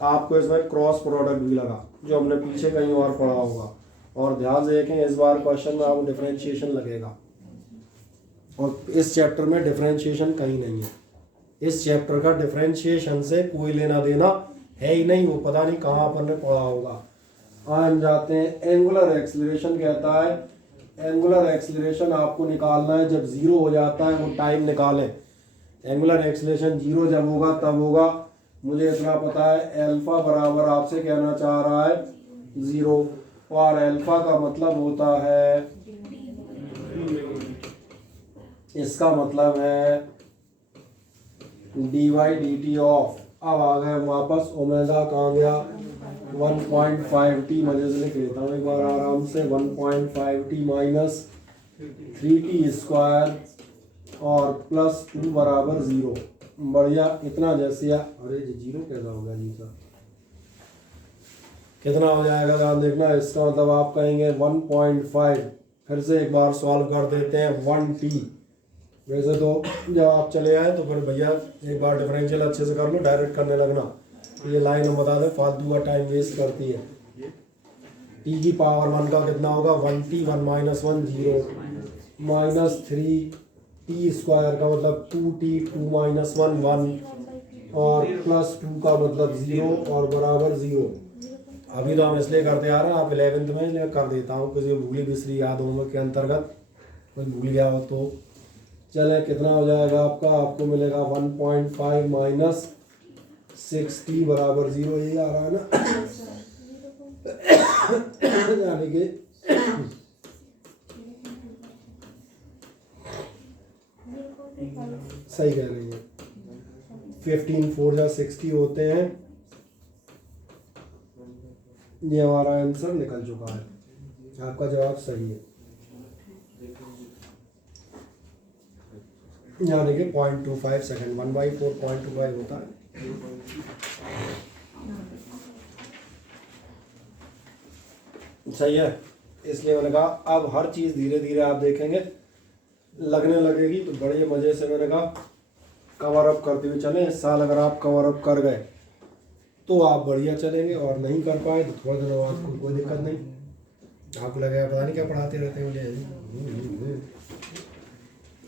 आपको इसमें क्रॉस प्रोडक्ट भी लगा, जो हमने पीछे कहीं और पढ़ा होगा। और ध्यान से देखें, इस बार क्वेश्चन में आपको डिफरेंशिएशन लगेगा, और इस चैप्टर में डिफरेंशिएशन कहीं नहीं है। इस चैप्टर का डिफरेंशिएशन से कोई लेना देना है ही नहीं, वो पता नहीं कहाँ पर ने पढ़ा होगा। हम जाते हैं, एंगुलर एक्सीलरेशन कहता है, एंगुलर एक्सीलरेशन आपको निकालना है जब 0 हो जाता है, वो टाइम निकालें। एंगुलर एक्सीलरेशन 0 जब होगा तब होगा, मुझे इतना पता है, अल्फा बराबर आपसे कहना चाह रहा है 0, और अल्फा का मतलब होता है, इसका मतलब है dy/dt ऑफ, अब आ गए वापस ओमेगा, कहाँ गया? 1.5t, मजे से लिख लेता हूँ एक बार आराम से, 1.5t माइनस 3t स्क्वायर और प्लस 2 बराबर 0। बढ़िया। इतना जैसे अरे जी 0 कैसा होगा जी सर, कितना हो जाएगा ध्यान देखना। इसका मतलब आप कहेंगे 1.5। फिर से एक बार सॉल्व कर देते हैं 1t। वैसे तो जब आप चले आए तो फिर भैया एक बार डिफरेंशियल अच्छे से कर लो, डायरेक्ट करने लगना। ये लाइन हम बता दें फालतू का टाइम वेस्ट करती है। t की पावर 1 का कितना होगा 1t, 1 minus 1 0 minus 3t square का मतलब 2t, 2 माइनस 1 1 और प्लस 2 का मतलब 0 और बराबर 0। अभी तो हम इसलिए करते आ रहे हैं, आप 11th में इसलिए कर देता हूँ किसी को भूली बिसरी याद होमवर्क के अंतर्गत कोई भूल गया हो तो। चले कितना हो जाएगा आपका, आपको मिलेगा 1.5 माइनस 6t बराबर 0। यही आ रहा है ना यानी कि सही कह रही है। 15 4 जा 60 होते हैं। ये हमारा आंसर निकल चुका है, आपका जवाब सही है, यानी कि 0.25 सेकेंड। 1/4 0.25 होता है। सही है। इसलिए मैंने कहा अब हर चीज़ धीरे धीरे आप देखेंगे लगने लगेगी तो बड़े मज़े से मैंने कहा कवर अप करते हुए चलें। इस साल अगर आप कवर अप कर गए तो आप बढ़िया चलेंगे, और नहीं कर पाए तो थोड़े दिनों बाद कोई दिक्कत नहीं। आपको लगेगा पता नहीं क्या पढ़ाते रहते हैं मुझे,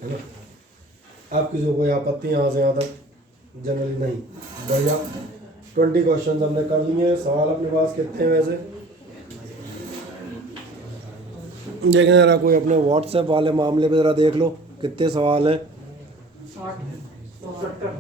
है ना। आप किसी को कोई आपत्ति यहाँ से यहाँ तक जनरली नहीं। बढ़िया। 20 क्वेश्चन हमने कर लिए हैं। सवाल अपने पास कितने हैं वैसे देखने जरा, कोई अपने व्हाट्सएप वाले मामले पे ज़रा देख लो कितने सवाल हैं। 60 70